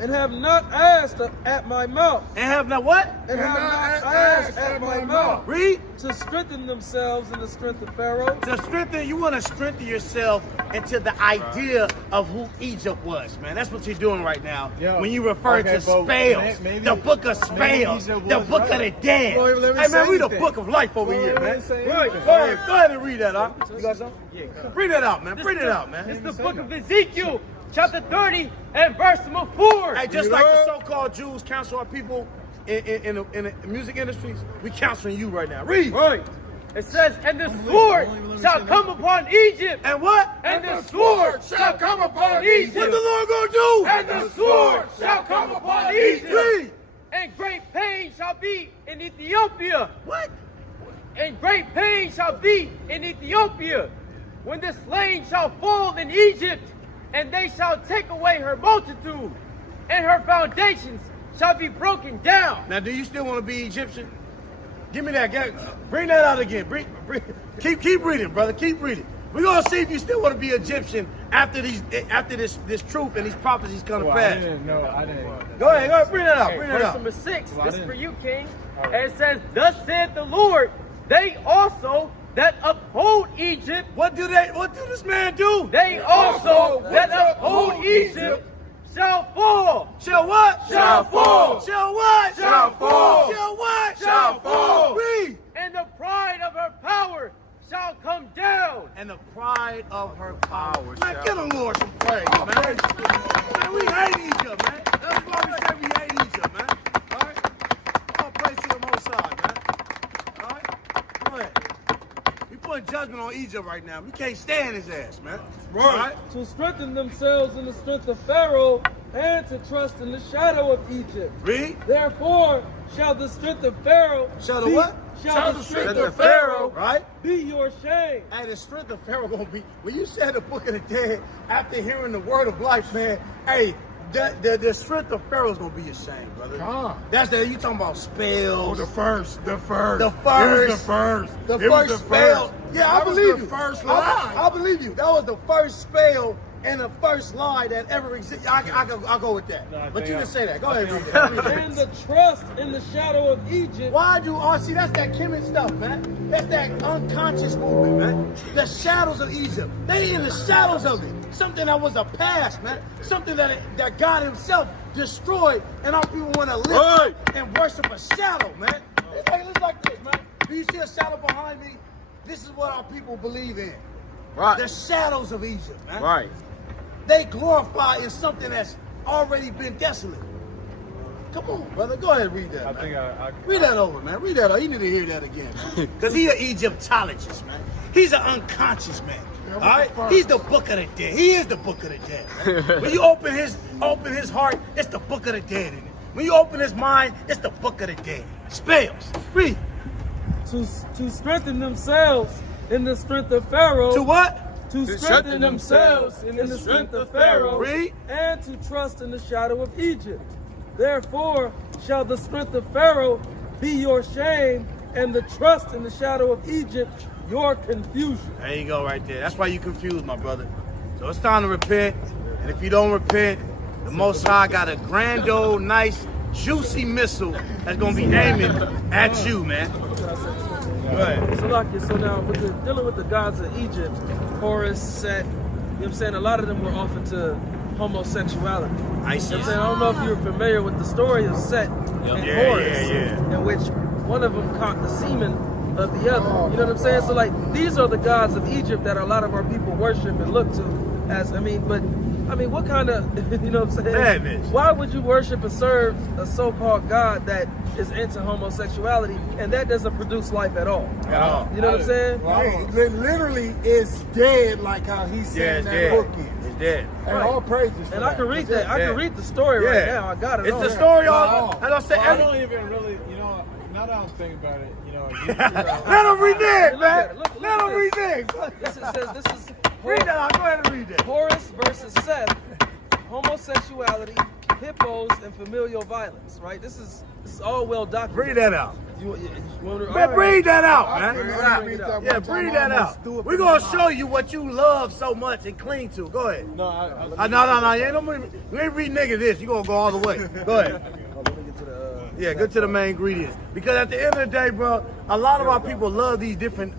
And have not asked at my mouth. And have not what? And have not asked at my mouth. Read. To strengthen themselves in the strength of Pharaoh. To strengthen, you want to strengthen yourself into the idea of who Egypt was, man. That's what you're doing right now. Yo, when you refer to spells, the book of spells, the book of the dead. Well, let me Hey, man, say read the anything. book of life over here, let me man. say Right. anything. Go ahead and read that out. You got something? Yeah. Read that out, man. Read it out, man. It's the book of Ezekiel, chapter 30 and verse number 4. Hey, just like the so-called Jews counsel our people in the music industries, we counseling you right now. Read. Right. It says, and the sword shall come upon Egypt. And what? And the sword shall come upon Egypt. What the Lord gonna do? And the sword shall come upon Egypt. Read. And great pain shall be in Ethiopia. What? And great pain shall be in Ethiopia, when the slain shall fall in Egypt, and they shall take away her multitude, and her foundations shall be broken down. Now, do you still want to be Egyptian? Give me that. Bring that out again. Keep reading, brother. Keep reading. We're gonna see if you still want to be Egyptian after this truth and these prophecies come to pass. I didn't. Go ahead. Bring that out. Bring that Verse out. number 6, this is for you, King. And it says, thus saith the Lord, they also that uphold Egypt, What do this man do? they also that uphold Egypt shall fall. Shall what? Shall fall. Shall what? Shall fall. Shall what? Shall fall. Read. And the pride of her power shall come down. And the pride of her power. Man, give the Lord some praise, man. Man, we hate Egypt, man. That's why we say we hate Egypt, man. All right? All praise to the Most High, man. All right? Go ahead. We putting judgment on Egypt right now. We can't stand his ass, man. All right? To strengthen themselves in the strength of Pharaoh, and to trust in the shadow of Egypt. Read. Therefore shall the strength of Pharaoh Shall the what? Shall the strength of Pharaoh Right? be your shame. And the strength of Pharaoh gonna be, when you said the book of the dead, after hearing the word of life, man, hey, the strength of Pharaoh is gonna be your shame, brother. God. That's you talking about spells. The first. The It first. was the first. The It was first the spell. first. Yeah, I That was believe the you. first lie. I believe you. That was the first spell and the first lie that ever existed. I'll go with that. No, But you can say that. Go ahead, read that. Read that. And the trust in the shadow of Egypt. Why do see that's that Kemet stuff, man. That's that unconscious movement, man. The shadows of Egypt. They in the shadows of it. Something that was a past, man. Something that God Himself destroyed, and our people want to live and worship a shadow, man. It's like this, man. Do you see a shadow behind me? This is what our people believe in. Right. The shadows of Egypt, man. Right. They glorify in something that's already been desolate. Come on, brother. Go ahead and read that. I man. think I Read that over, man. Read that over. You need to hear that again, man. Because he's an Egyptologist, man. He's an unconscious man. All right? He's the book of the dead. He is the book of the dead, man. When you open his heart, it's the book of the dead in it. When you open his mind, it's the book of the dead. Spells. Read. To strengthen themselves in the strength of Pharaoh. To what? To strengthen themselves in the strength of Pharaoh. Read. And to trust in the shadow of Egypt. Therefore shall the strength of Pharaoh be your shame, and the trust in the shadow of Egypt your confusion. There you go right there. That's why you confused, my brother. So it's time to repent. And if you don't repent, the Most High got a grand old, nice, juicy missile that's going to be aiming at you, man. Go ahead. So now, dealing with the gods of Egypt, Horus, Set, you know what I'm saying? A lot of them were off into homosexuality. I see. You know what I'm saying? I don't know if you're familiar with the story of Set and Yeah, Horus, yeah. in which one of them caught the semen of the other. You know what I'm saying? So, like, these are the gods of Egypt that a lot of our people worship and look to as, what kind of, you know what I'm saying? Madness. Why would you worship and serve a so-called God that is into homosexuality and that doesn't produce life at all? At all. You know what I'm saying? Hey, literally, it's dead like how he Yeah, said it's in that dead. book is. It's dead. And all praises for And I can read that. I Yeah. can read the story right now. I got it. It's on the there. story all. As I said, I don't even really, now that I'm thinking about it, let him renege, man. Look Let him at this. renege. This says this is Read that out. Go ahead and read that. Horus versus Seth, homosexuality hippos and familial violence, right? This is all well documented. Bring that out. You want to, Man, bring that out, man. Bring it out. Yeah, bring that out. We're going to show you what you love so much and cling to. Go ahead. No, No. You ain't we ain't read nigga this. You going to go all the way. Go ahead. Let me get to the, Yeah, go to the main ingredients. Because at the end of the day, bro, a lot of our people love these different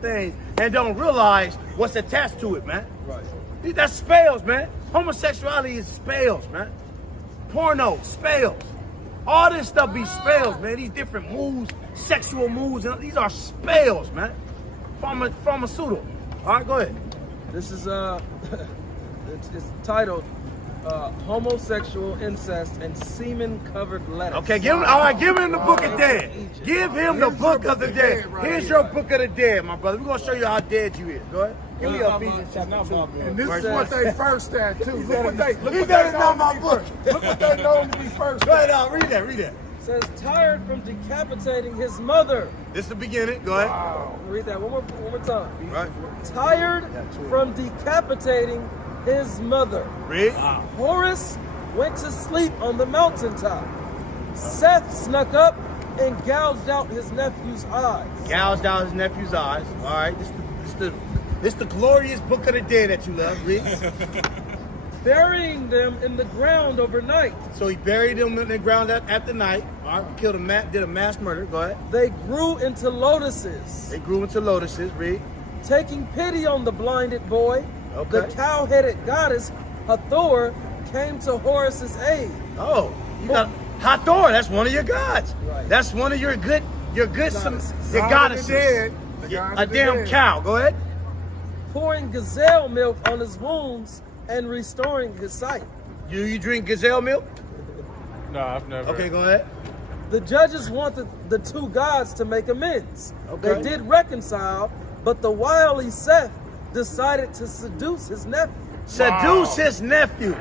things and don't realize what's attached to it, man. right. That's spells, man. Homosexuality is spells, man. Porno, spells. All this stuff be spells, man. These different moves, sexual moves, and these are spells, man. Pharmaceutical. All right, go ahead. This is it's titled Homosexual Incest and Semen-Covered Lettuce. Okay, give him the book of dead. Give him the book of the dead. Here's your book of the dead, my brother. We're gonna show you how dead you is. Go ahead. Give me Ephesians chapter 2. And this is what they first at too. Look what they not my book. Look what they know to be first. Go ahead, read that. It says, tired from decapitating his mother. This is the beginning. Go ahead. Wow. Read that one more time. Right. Tired from decapitating his mother. Read. Horus went to sleep on the mountaintop. Seth snuck up and gouged out his nephew's eyes. Gouged out his nephew's eyes. All right. This the glorious book of the dead that you love. Read. Burying them in the ground overnight. So he buried them in the ground at the night. All right. Killed did a mass murder. Go ahead. They grew into lotuses. They grew into lotuses. Read. Taking pity on the blinded boy, Okay. the cow-headed goddess Hathor came to Horus's aid. Oh, you got Hathor. That's one of your gods. Right. That's one of your good goddesses. Dead. A damn cow. Go ahead. Pouring gazelle milk on his wounds and restoring his sight. You drink gazelle milk? no, I've never. Okay, go ahead. The judges wanted the two gods to make amends. Okay. They did reconcile, but the wily Seth decided to seduce his nephew. Seduce his nephew.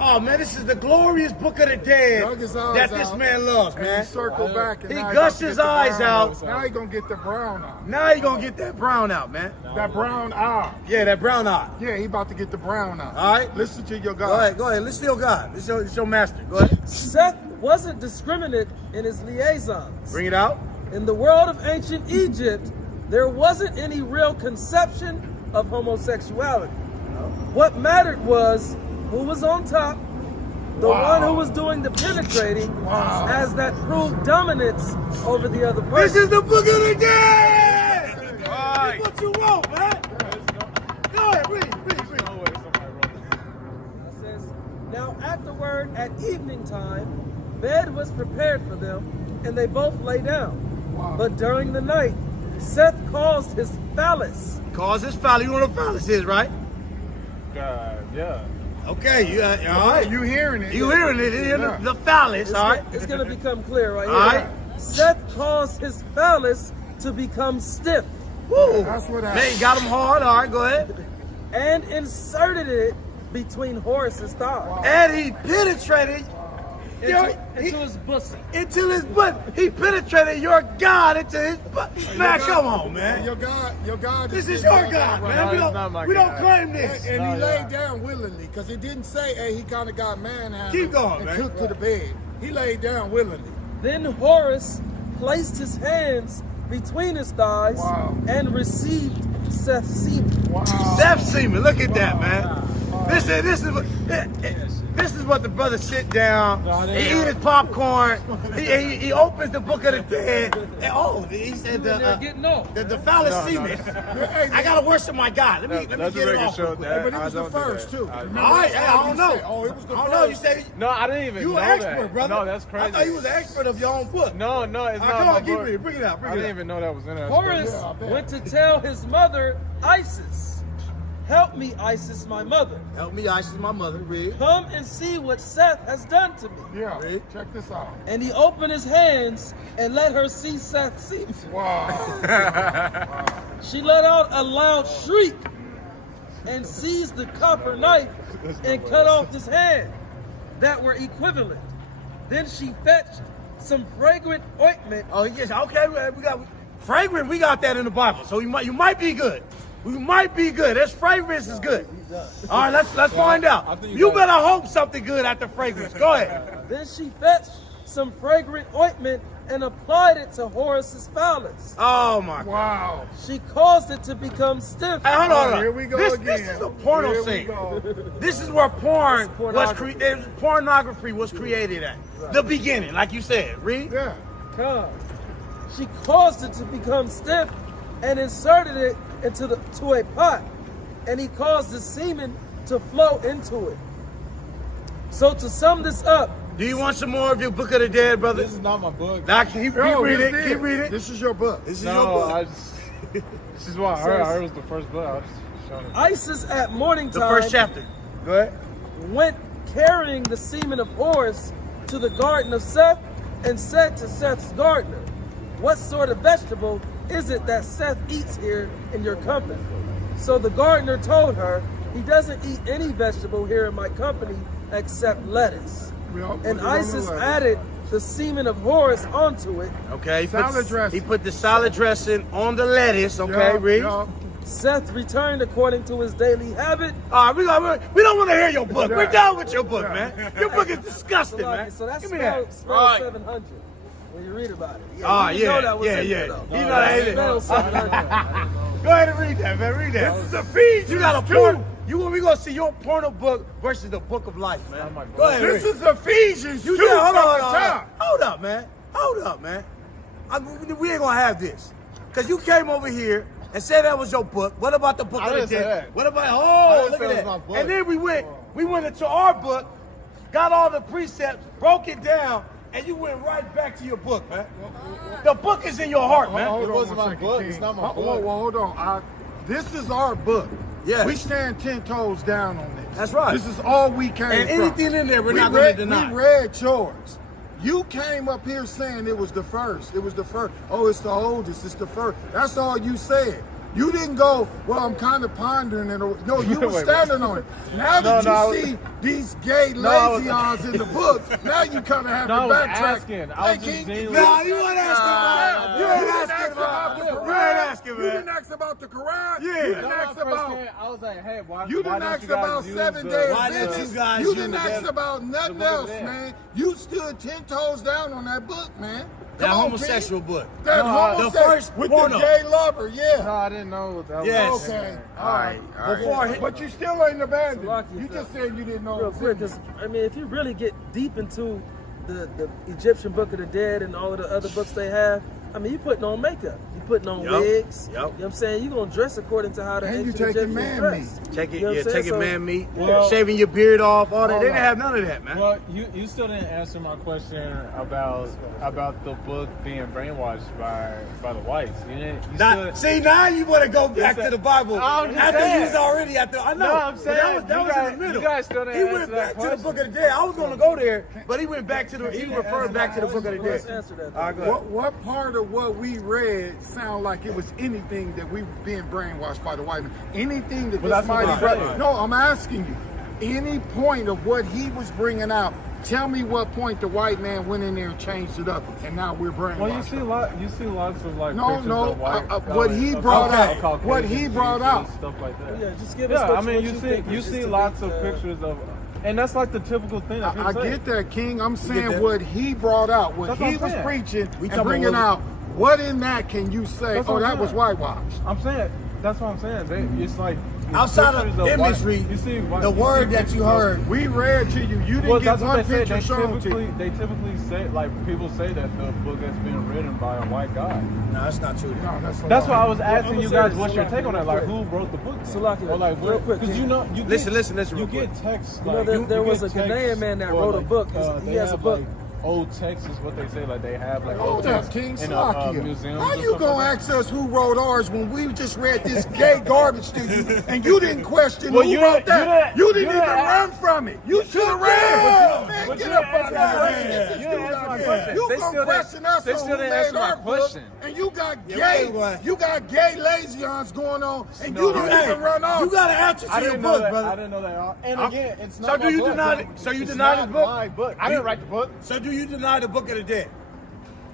Oh man, this is the glorious book of the dead Dug his eyes that this out, man loves, And man. he circled back and He now gushed gonna his get the eyes brown out. Now he gonna get the brown out. Now he gonna get that brown out, man. That brown eye. Yeah, that brown eye. Yeah, he about to get the brown out. All right. Listen to your God. Go ahead. Let's feel God. It's your master. Go ahead. Seth wasn't discriminate in his liaisons. Bring it out. In the world of ancient Egypt, there wasn't any real conception of homosexuality. What mattered was who was on top, the one who was doing the penetrating, as that proved dominance over the other person. This is the book of the dead. That's what you want, man. Go ahead, read. It says, now afterward at evening time, bed was prepared for them, and they both lay down. But during the night, Seth caused his phallus. Cause his phallus. You know what a phallus is, right? Yeah. Okay, you all right? You hearing it? You hearing it? Yeah. The phallus, all right? It's going to become clear right here. All right. Seth caused his phallus to become stiff Woo. That's what Man, happened. you got him hard. All right, go ahead. and inserted it between Horus's thighs. And he penetrated Into his pussy. into his butt. He penetrated your God into his butt. Man, come on, man. Your God. This is getting your right God, now, man. right? No, it's not my We don't God. claim this. And he laid down willingly, because it didn't say, hey, he kind of got manhandled Keep going, and man. took to the bed. He laid down willingly. Then Horus placed his hands between his thighs and received Seth's semen. Wow. Seth Seaman, look at that, man. This is what the brother sit down, he eat his popcorn, he opens the book of the dead, and he said They're getting off. the phallus semen. I gotta worship my God. Let me That's get a it record off. show real quick. that But it I was the don't do first, that. too. I- Remember All right, that's I all don't he know. said. Oh, it was the I don't first. know. You said No, I didn't even you know an expert, that. brother. No, that's crazy. I thought you was an expert of your own book. No, it's All right, not. come my on, keep book. reading. Bring it out. I didn't even know that was in there. Horus Yeah, I bet. went to tell his mother, Isis, help me, Isis, my mother. Help me, Isis, my mother. Read. Come and see what Seth has done to me. Yeah, check this out. And he opened his hands and let her see Seth's semen. Wow. She let out a loud shriek and seized the copper knife and cut off his hand that were equivalent. Then she fetched some fragrant ointment. Oh, he gets okay. We got fragrant. We got that in the Bible, so you might be good. We might be good. This fragrance is good. All right, let's find out. I think You you better hope something good at the fragrance. Go ahead. Then she fetched some fragrant ointment and applied it to Horace's phallus. Oh my God. Wow. She caused it to become stiff. Hey, hold on. Here we go This again. is a porno Here we scene. go. This is where Pornography. pornography was created at. The beginning, like you said. Read. Yeah. Come. She caused it to become stiff and inserted it into to a pot, and he caused the semen to flow into it. So to sum this up, Do you want some more of your Book of the Dead, brother? This is not my book. Now, keep Yo, reading. this Keep is- reading. This is your book. This is your No, book. I just. This is what I heard it was the first book. I was just showing it. Isis at morning The time first chapter. Go ahead. went carrying the semen of Horus to the garden of Seth and said to Seth's gardener, "What sort of vegetable is it that Seth eats here in your company?" So the gardener told her, "He doesn't eat any vegetable here in my company except lettuce." Yep, And put it on the Isis lettuce. added the semen of Horus onto it. Okay. He Salad put, dressing. He put the salad dressing on the lettuce. Okay. Yup, Read. yup. Seth returned according to his daily habit. All right, we don't want to hear your book. We're Yeah. done with your book, Yeah. man. Your book is disgusting, man. So that's Give me that. spelled 700 when you read about it. Ah, you know yeah, that was yeah, in yeah. there, though. You know that ain't it. Spelled 700. Go ahead and read that, man. Read that. This is Ephesians You got a 2. porn. We gonna see your porno book versus the book of life, man. my Go ahead. This read. is Ephesians 2 You did. Hold from on, the hold on, top. hold up, man. Hold up, man. We ain't gonna have this. Cause you came over here and said that was your book. What about the book I of the didn't say dead? that. What about I didn't look say at it that. was my book. And then we went into our book, got all the precepts, broke it down, and you went right back to your book, man. The book is in your heart, man. Hold It on wasn't one my second, book. King. It's not my Whoa, book. whoa, hold on. This is our book. Yeah. We stand 10 toes down on this. That's right. This is all we came And from. anything in there, we're We not gonna read- deny. We read yours. You came up here saying it was the first. It was the first. Oh, it's the oldest. It's the first. That's all you said. You didn't go, well, I'm kind of pondering it. No, you were Wait, standing on it. Now that No, you no, see these gay No, I was- lazions in the book, now you kind of have No, I to was backtrack. asking. I was just King, genuinely- Nah, you weren't asking about. You ain't didn't asking ask about. the You Quran. ain't asking, You man. didn't ask about the Quran. Yeah. You didn't No, ask first about. came, I was like, hey, why? You why didn't don't ask you guys about use 7 the- day Why didn't Adventist. you guys You use didn't the ask devil? about nothing The book of else, the man. You stood 10 toes down on that book, man. That Come on, homosexual Pete. book. That No, homosexual the first with porno. the gay lover, yeah. No, I didn't know that. Yes. Was Okay, All right. Before he- But you still ain't abandoned. Lucky You just said you didn't know. Real it was quick, in there. 'cause, I mean, if you really get deep into the Egyptian Book of the Dead and all of the other books they have, I mean, you putting on makeup, you putting on Yup, wigs. yup. You know what I'm saying? You gonna dress according to how the And you ancient taking Egyptians man dressed. Take it, You know what yeah, I'm saying? taking So- man meat, Well- shaving your beard off, all that. They Hold didn't on. have none of that, man. Well, you still didn't answer my question about the book being brainwashed by the whites. You didn't. You Now, still, see, now you want to go back to the Bible. I'm just After saying. you was already at the, I know. No, I'm but saying, that you was guys- in the middle. you guys still didn't He answer went that back to the question. Book of the Dead. I was going to go there, but he went back to the. He didn't referred answer back to the that Book of the Let's Dead. answer that. All right, go ahead. What part of what we read sound like it was anything that we being brainwashed by the white man? Anything that Well, this that's what mighty I'm brother? saying. No, I'm asking you. Any point of what he was bringing out? Tell me what point the white man went in there and changed it up, and now we're brainwashed. well, you see lots of like No, pictures no, of white, what he brought of out, what he Caucasian brought people out. and stuff like that. Yeah, just give us Yeah, what I mean, what you think see is the lots of big, pictures of, and that's like the typical thing that people I say. get that, King. I'm get saying that? what he brought out, what That's what he I'm was saying. preaching We and talking bringing about out. What in that can you say? That's Oh, what I'm that was saying. whitewashed. I'm saying that's what I'm saying. It's like it's Outside pictures of white- imagery, you see white- the you see word that pictures you of- heard. We read to you. You didn't Well, get that's what one they say. picture shown to you. They typically say, like, people say that the book has been written by a white guy. No, that's not true. No, That's why I was I'm asking gonna you say guys, this, what's your Salaki, take on that? real Like, quick. who wrote the book? Salaki, Or like, real quick, because King. you know, you Listen, get, listen you real quick. get texts. You know, Like, there you was get a Ghanaian texts, man that or, wrote a like, book. they He has a have, book. like, old texts is what they say. Like they have like Hold old up, texts King in Salakia. museums. How and you stuff gonna like ask us who wrote ours when we just read this gay garbage to you and you didn't question Well, who you wrote didn't- that? you You didn't didn't even ask- run from it. You should have But ran. you- Man, but get you up didn't out of answer here. my Get question. this You dude didn't answer out my here. question. You They gonna still question didn't- us they on still who didn't answer made my our book, question. and you got Yeah, gay, wait, wait. you got gay lazions going on, and No. you don't Hey, even run off. you got an answer I to your didn't know book, that. I brother. didn't know that. And I'm- again, it's so not do my you book. deny it? So you It's deny not this book? my book. I didn't write the book. So do you deny the Book of the Dead?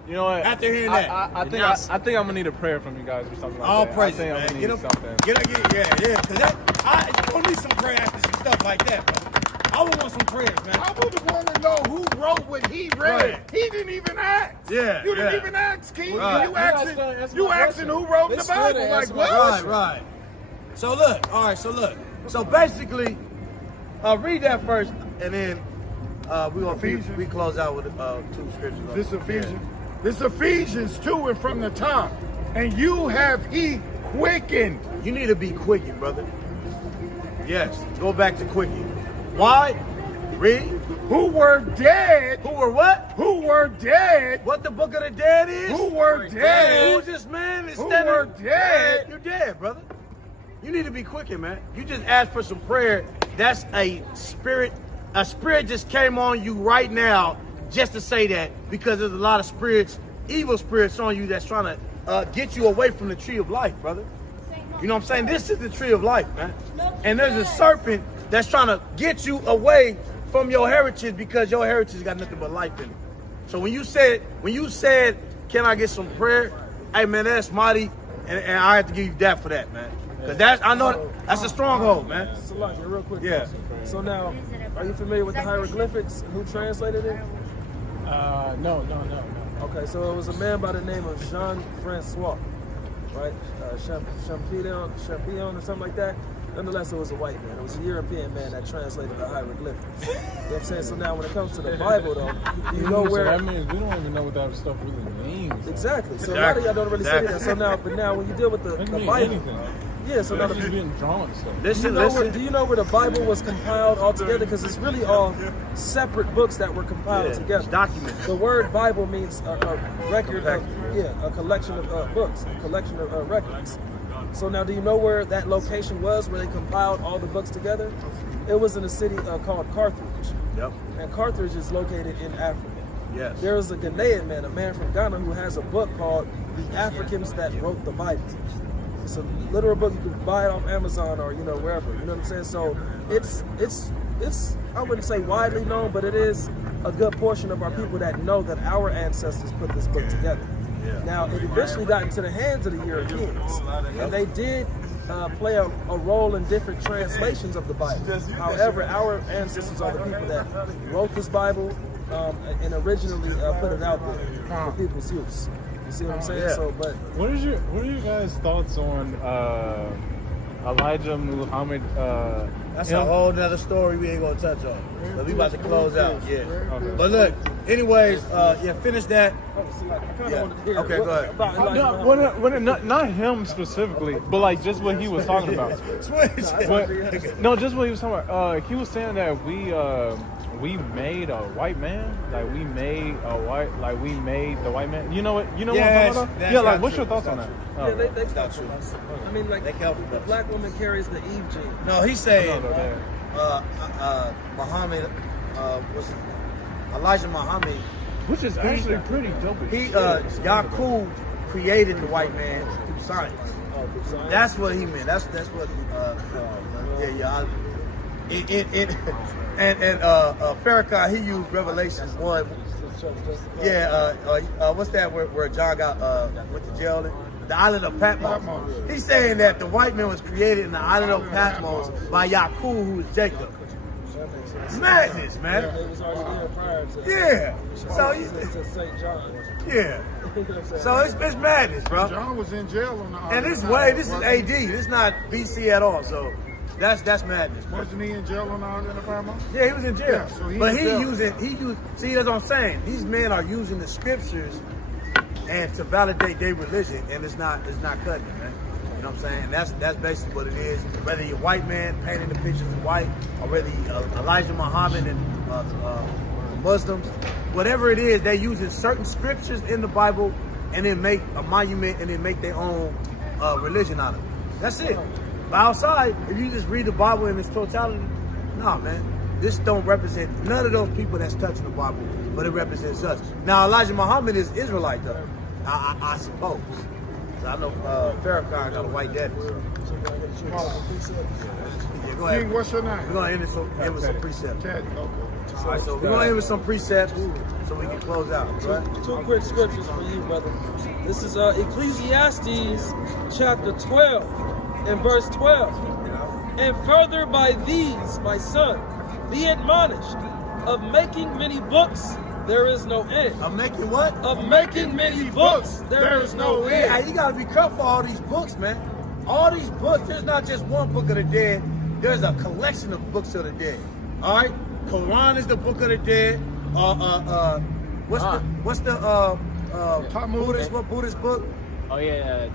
You know what? After hearing that. I think I'm gonna need a prayer from you guys or something like All that. praise, I think man. I'm gonna Get need up, something. yeah. Cause I gonna need some prayer after some stuff like that, bro. I would want some prayers, man. I would want to know who wrote what he read. Right. He didn't even ask. Yeah, You didn't yeah. even ask, King. Right. You asking who wrote the Bible? Like what? Right. So look, all right. So basically, read that first, and then we close out with 2 scriptures. This Ephesians. This Ephesians 2 and from the top. And you have he quickened. You need to be quickened, brother. Yes. Go back to quickened. Why? Read. Who were dead. Who were what? Who were dead. What the book of the dead is? Who were dead. Who's this man? Who were dead. You're dead, brother. You need to be quickened, man. You just asked for some prayer. That's a spirit. A spirit just came on you right now just to say that, because there's a lot of spirits, evil spirits on you that's trying to get you away from the tree of life, brother. You know what I'm saying? This is the tree of life, man. And there's a serpent that's trying to get you away from your heritage, because your heritage got nothing but life in it. So when you said, can I get some prayer? Hey, man, that's mighty, and I have to give you that for that, man. Because I know that's a stronghold, man. Salaki, real quick. Yeah. So now, are you familiar with the hieroglyphics? Who translated it? No. Okay, so it was a man by the name of Jean-Francois, right? Champion or something like that. Nonetheless, it was a white man. It was a European man that translated the hieroglyphics. You know what I'm saying? So now when it comes to the Bible, though, you know where... So that means we don't even know what that stuff really means. Exactly. So a lot of y'all don't really say that. So now, when you deal with the Bible... Anything. Yeah, so now It's just being drawn and stuff. do you know where the Bible was compiled all together? Because it's really all separate books that were compiled together. Documents. The word Bible means a record of, a collection of books, a collection of records. So now, do you know where that location was, where they compiled all the books together? It was in a city called Carthage. Yep. And Carthage is located in Africa. Yes. There is a Ghanaian man, a man from Ghana, who has a book called The Africans That Wrote the Bible. It's a literal book. You can buy it off Amazon or wherever. You know what I'm saying? So it's I wouldn't say widely known, but it is a good portion of our people that know that our ancestors put this book together. Yeah. Now it eventually got into the hands of the Europeans, and they did play a role in different translations of the Bible. However, our ancestors are the people that wrote this Bible and originally put it out there for people's use. You see what I'm saying? Yeah. So, but What are your guys' thoughts on Elijah Muhammad? That's a whole nother story we ain't gonna touch on. So we about to close out. Yeah. But look, anyways, finish that. Yeah. Okay, go ahead. Not him specifically, but like just what he was talking about. Switch. Just what he was talking about. He was saying that we made a white man, we made the white man. You know what? You know what I'm talking about? Yeah, like what's your thoughts on that? yeah, they Not true. I mean, like They help the us. black woman carries the Eve gene. No, he's saying No, Muhammad was Elijah Muhammad. which is actually pretty dope. Yaqub created the white man through science. Oh, through science. That's what he meant. That's what. Farrakhan, he used Revelations 1. What's that where John went to jail in? The island of Patmos. He's saying that the white man was created in the island of Patmos by Yaqub, who is Jacob. Madness, man. Yeah, it was already there prior to Yeah. to St. John. Yeah. You know what I'm saying? So it's madness, bro. John was in jail on the And this is AD. This is not BC at all. So that's madness. Wasn't he in jail on the island of Patmos? Yeah, he was in jail. Yeah, so but he see, that's what I'm saying. These men are using the scriptures and to validate their religion, and it's not cutting it, man. You know what I'm saying? And that's basically what it is. Whether you're a white man painting the pictures of white, or whether you're Elijah Muhammad and Muslims, whatever it is, they're using certain scriptures in the Bible and then make a monument and then make their own religion out of it. That's it. But outside, if you just read the Bible in its totality, nah, man. This don't represent none of those people that's touching the Bible, but it represents us. Now, Elijah Muhammad is Israelite, though, I suppose. So I know Farrakhan got a white daddy. So. Yeah, go ahead. King, what's your name? We're gonna end it with some precepts. Teddy. Okay. All right, so we're gonna end with some precepts so we can close out. Right? Two quick scriptures for you, brother. This is Ecclesiastes chapter 12 and verse 12. And further by these, my son, be admonished, of making many books, there is no end. I'm making what? Of making many books, there is no end. Yeah, you gotta be careful all these books, man. All these books, there's not just one book of the dead, there's a collection of books of the dead. All right? Quran is the book of the dead. What's the Talmud? Buddhist book? Oh yeah,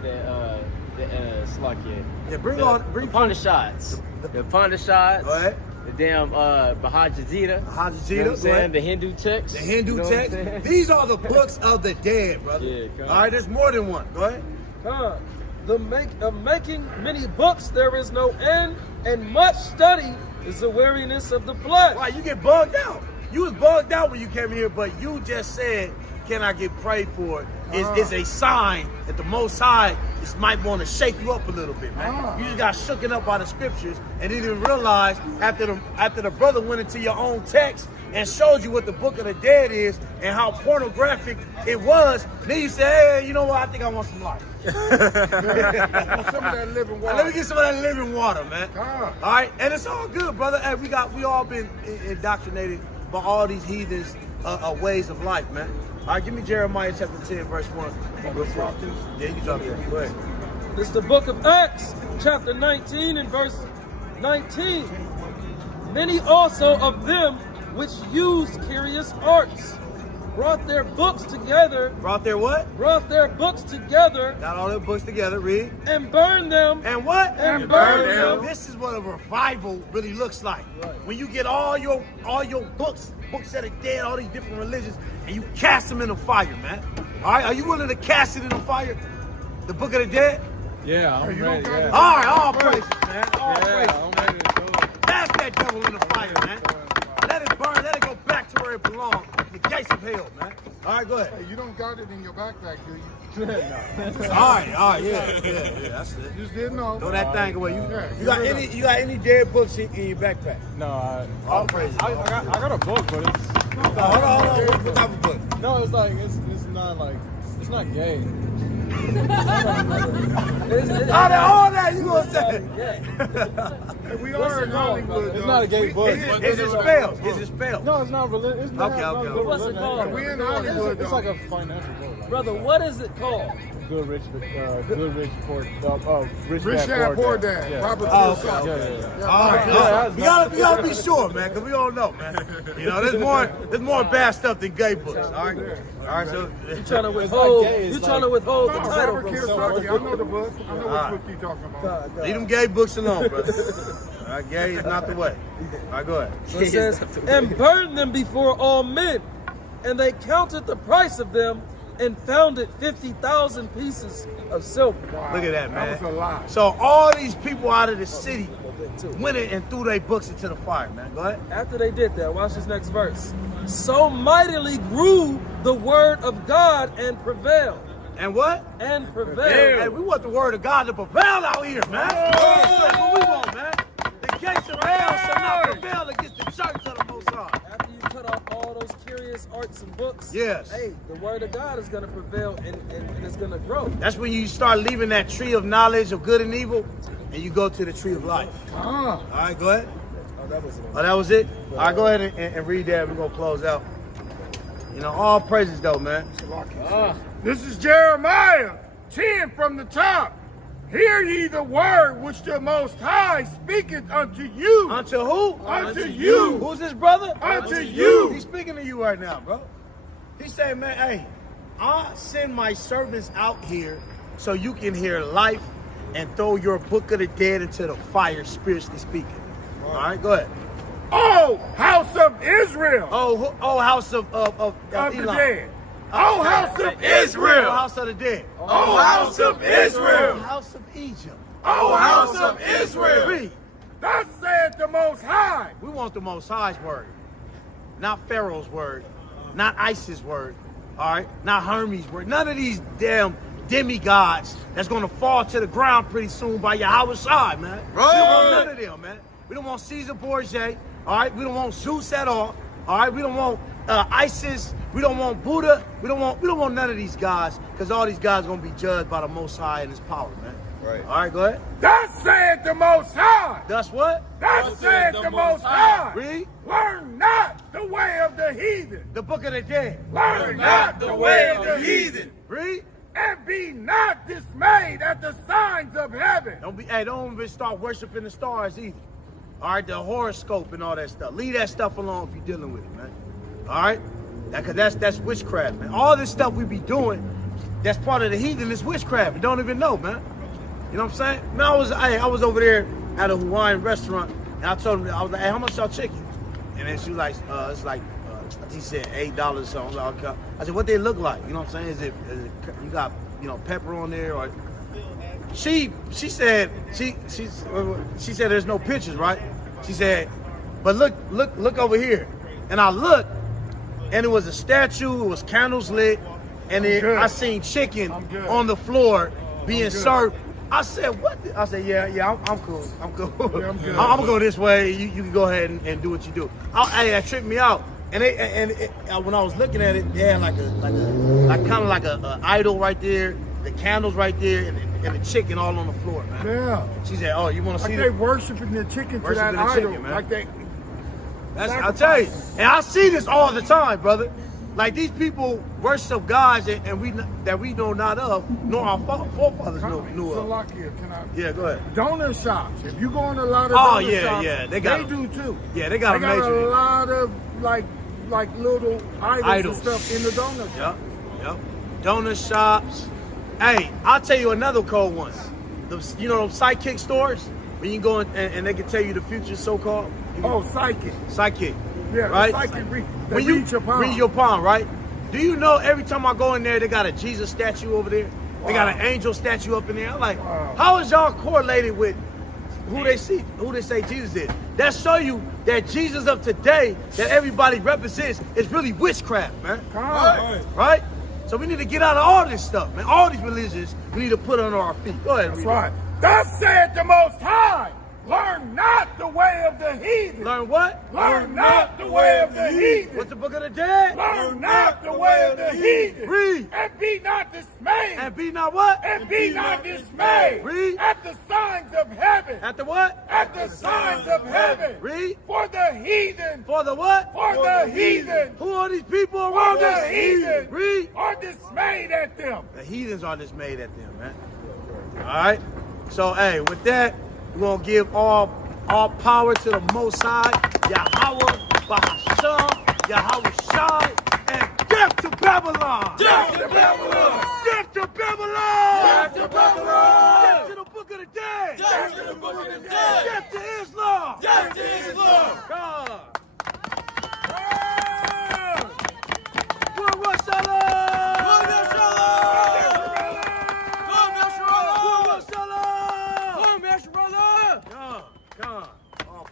the Slovakia. Yeah, bring Upanishads. The Upanishads. Go ahead. The damn Bhagavad Gita. You know what I'm saying? The Hindu text. The Hindu you know text. These are the books of the dead, brother. Yeah, come all right, there's more than one. Go ahead. Of making many books, there is no end, and much study is the weariness of the flesh. Why, you get bugged out. You was bugged out when you came here, but you just said, can I get prayed for? Is a sign that the Most High might want to shake you up a little bit, man. You just got shooken up by the scriptures and didn't realize after the brother went into your own text and showed you what the book of the dead is and how pornographic it was, then you say, hey, you know what, I think I want some life. Some of that living water. Let me get some of that living water, man. All right, and it's all good, brother. Hey, we all been indoctrinated by all these heathens ways of life, man. All right, give me Jeremiah chapter 10, verse 1. Yeah, you can drop it. Go ahead. It's the book of Acts, chapter 19 and verse 19. Many also of them which used curious arts brought their books together. Brought their what? Brought their books together. Got all their books together, read. And burned them. And what? And burned them. This is what a revival really looks like. Right. When you get all your books that are dead, all these different religions, and you cast them in the fire, man. All right, are you willing to cast it in the fire? The book of the dead? Yeah, I'm ready. Yeah. All right, all praises, man. All praises, I'm man. ready to go. Cast that devil in the fire, man. Let it burn. Let it go back to where it belongs. The gates of hell, man. All right, go ahead. Hey, you don't got it in your backpack, do you? All right, yeah, that's it. You just didn't know. Throw that thing away. You got any dead books in your backpack? No, All praises. I got a book, but it's. Hold on. What type of book? No, it's like it's not gay. All that you gonna say? Hey, we are in Hollywood. It's not a gay book. Is it spelled? Is it spelled? No, it's not religious. Okay. What's it called? We in Hollywood. It's like a financial book. Brother, what is it called? Good rich Dad, Poor Dad. Yeah. Robert Yeah. All right. We gotta be sure, man, because we don't know, man. You know, there's more bad stuff than gay books. All right. So You're trying to withhold. You're trying to withhold the title Robert from Kiyosaki. someone. I know the book. I know what book you're talking about. leave them gay books alone, brother. All right, gay is not the way. All right, go ahead. So it says, and burned them before all men, and they counted the price of them, and found it 50,000 pieces of silver. Wow. Look at that, man. That was a lot. So all these people out of the city went in and threw their books into the fire, man. Go ahead. After they did that, watch this next verse. So mightily grew the word of God and prevailed. And what? And prevailed. Hey, we want the word of God to prevail out here, man. That's what we want, man. The gates of hell shall not prevail against the church of the Most High. After you cut off all those curious arts and books, Yes. hey, the word of God is going to prevail and it's going to grow. That's when you start leaving that tree of knowledge of good and evil, and you go to the tree of life. All right, go ahead. Oh, that was it. Oh, that was it? All right, go ahead and read that. We're going to close out. You know, all praises, though, man. This is Jeremiah 10 from the top. Hear ye the word which the Most High speaketh unto you. Unto who? Unto you. Who's this brother? Unto you. He's speaking to you right now, bro. He's saying, man, hey, I send my servants out here so you can hear life and throw your book of the dead into the fire, spiritually speaking. All right, go ahead. Oh, house of Israel. Oh, house of of the Elon. dead. Oh, house of Israel. Oh, house of the dead. Oh, house of Oh, Israel. house of Egypt. Oh, house of Israel. Read. Thus saith the Most High. We want the Most High's word, not Pharaoh's word, not ISIS' word, all right? Not Hermes' word. None of these damn demigods that's going to fall to the ground pretty soon by Yahweh Shai, man. We don't want none of them, man. We don't want Caesar Borgia. All right. We don't want Zeus at all. All right. We don't want ISIS. We don't want Buddha. We don't want none of these guys, because all these guys are gonna be judged by the Most High and His power, man. Right. All right. Go ahead. Thus saith the Most High. That's what. Thus saith the Most High. Read. Learn not the way of the heathen. The Book of the Dead. Learn not the way of the heathen. Read. And be not dismayed at the signs of heaven. Don't even start worshiping the stars either. All right, the horoscope and all that stuff. Leave that stuff alone if you're dealing with it, man. All right, because that's witchcraft, man. All this stuff we be doing, that's part of the heathen. Is witchcraft. You don't even know, man. You know what I'm saying? Man, I was over there at a Hawaiian restaurant, and I told them, I was like, hey, how much y'all chicken? And then she was like, it's like, I think she said $8 or something. I was like, okay. I said, what they look like? You know what I'm saying? Is it you got, pepper on there, or she said she said there's no pictures, right? She said, but look over here. And I looked, and it was a statue, it was candles lit, and then I seen chicken on the floor being served. I said, what? I said, yeah, I'm cool. I'm cool. Yeah, I'm good. I'm gonna go this way. You can go ahead and do what you do. That tripped me out. And when I was looking at it, they had like a idol right there, the candles right there, and the chicken all on the floor, man. Yeah. She said, "Oh, you want to see?" Like they worshiping the chicken to that idol, man. Like they. I'll tell you, and I see this all the time, brother. Like these people worship gods that we know not of, nor our forefathers knew of. Yeah, go ahead. Donut shops. If you go in a lot of donut shops, they do too. Yeah, they got a lot of like little idols and stuff in the donut shop. Yep. Donut shops. Hey, I'll tell you another cold one. Those psychic stores where you can go and they can tell you the future, so-called. Psychic. Psychic. Yeah, right? Psychic. Read your palm. Read your palm, right? Do you know every time I go in there, they got a Jesus statue over there? Wow. They got an angel statue up in there. I'm like, how is y'all correlated with who they say Jesus is? That show you that Jesus of today, that everybody represents, is really witchcraft, man. Right? So we need to get out of all this stuff, man. All these religions, we need to put under our feet. Go ahead. That's right. Thus saith the Most High. Learn not the way of the heathen. Learn what? Learn not the way of the heathen. What's the Book of the Dead? Learn not the way of the heathen. Read. And be not dismayed. And be not what? And be not dismayed. Read. At the signs of heaven. At the what? At the signs of heaven. Read. For the heathen. For the what? For the heathen. Who are these people around us? For the heathen. Read. Are dismayed at them. The heathens are dismayed at them, man. All right. So, hey, with that, we're going to give all power to the Most High, Yahweh, Bahasham, Yahweh Shai, and death to Babylon! Death to Babylon! Death to Babylon! Death to Babylon! Death to the Book of the Dead! Death to the Book of the Dead! Death to Islam! Death to Islam! God!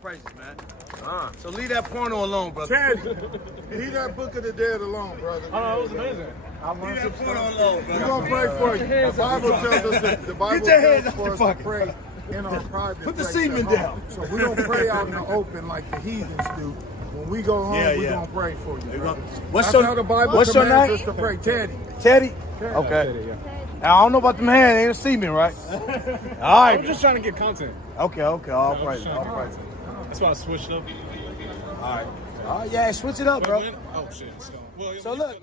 Praises, man. So leave that porno alone, brother. Teddy, leave that Book of the Dead alone, brother. Oh, it was amazing. Leave that porno alone, brother. We're going to pray for you. The Bible tells us that the Bible tells us to pray in our private Put the place semen at down. home. So we don't pray out in the open like the heathens do. When we go home, we're going to pray for you. That's how the Bible commands us to pray. Teddy. Teddy? Okay. Teddy, yeah. Now, I don't know about them hands. They ain't a semen, right? All right. I'm just trying to get content. Okay. All right. That's why I switched up. All right. Yeah, switch it up, bro. Oh, shit. So look.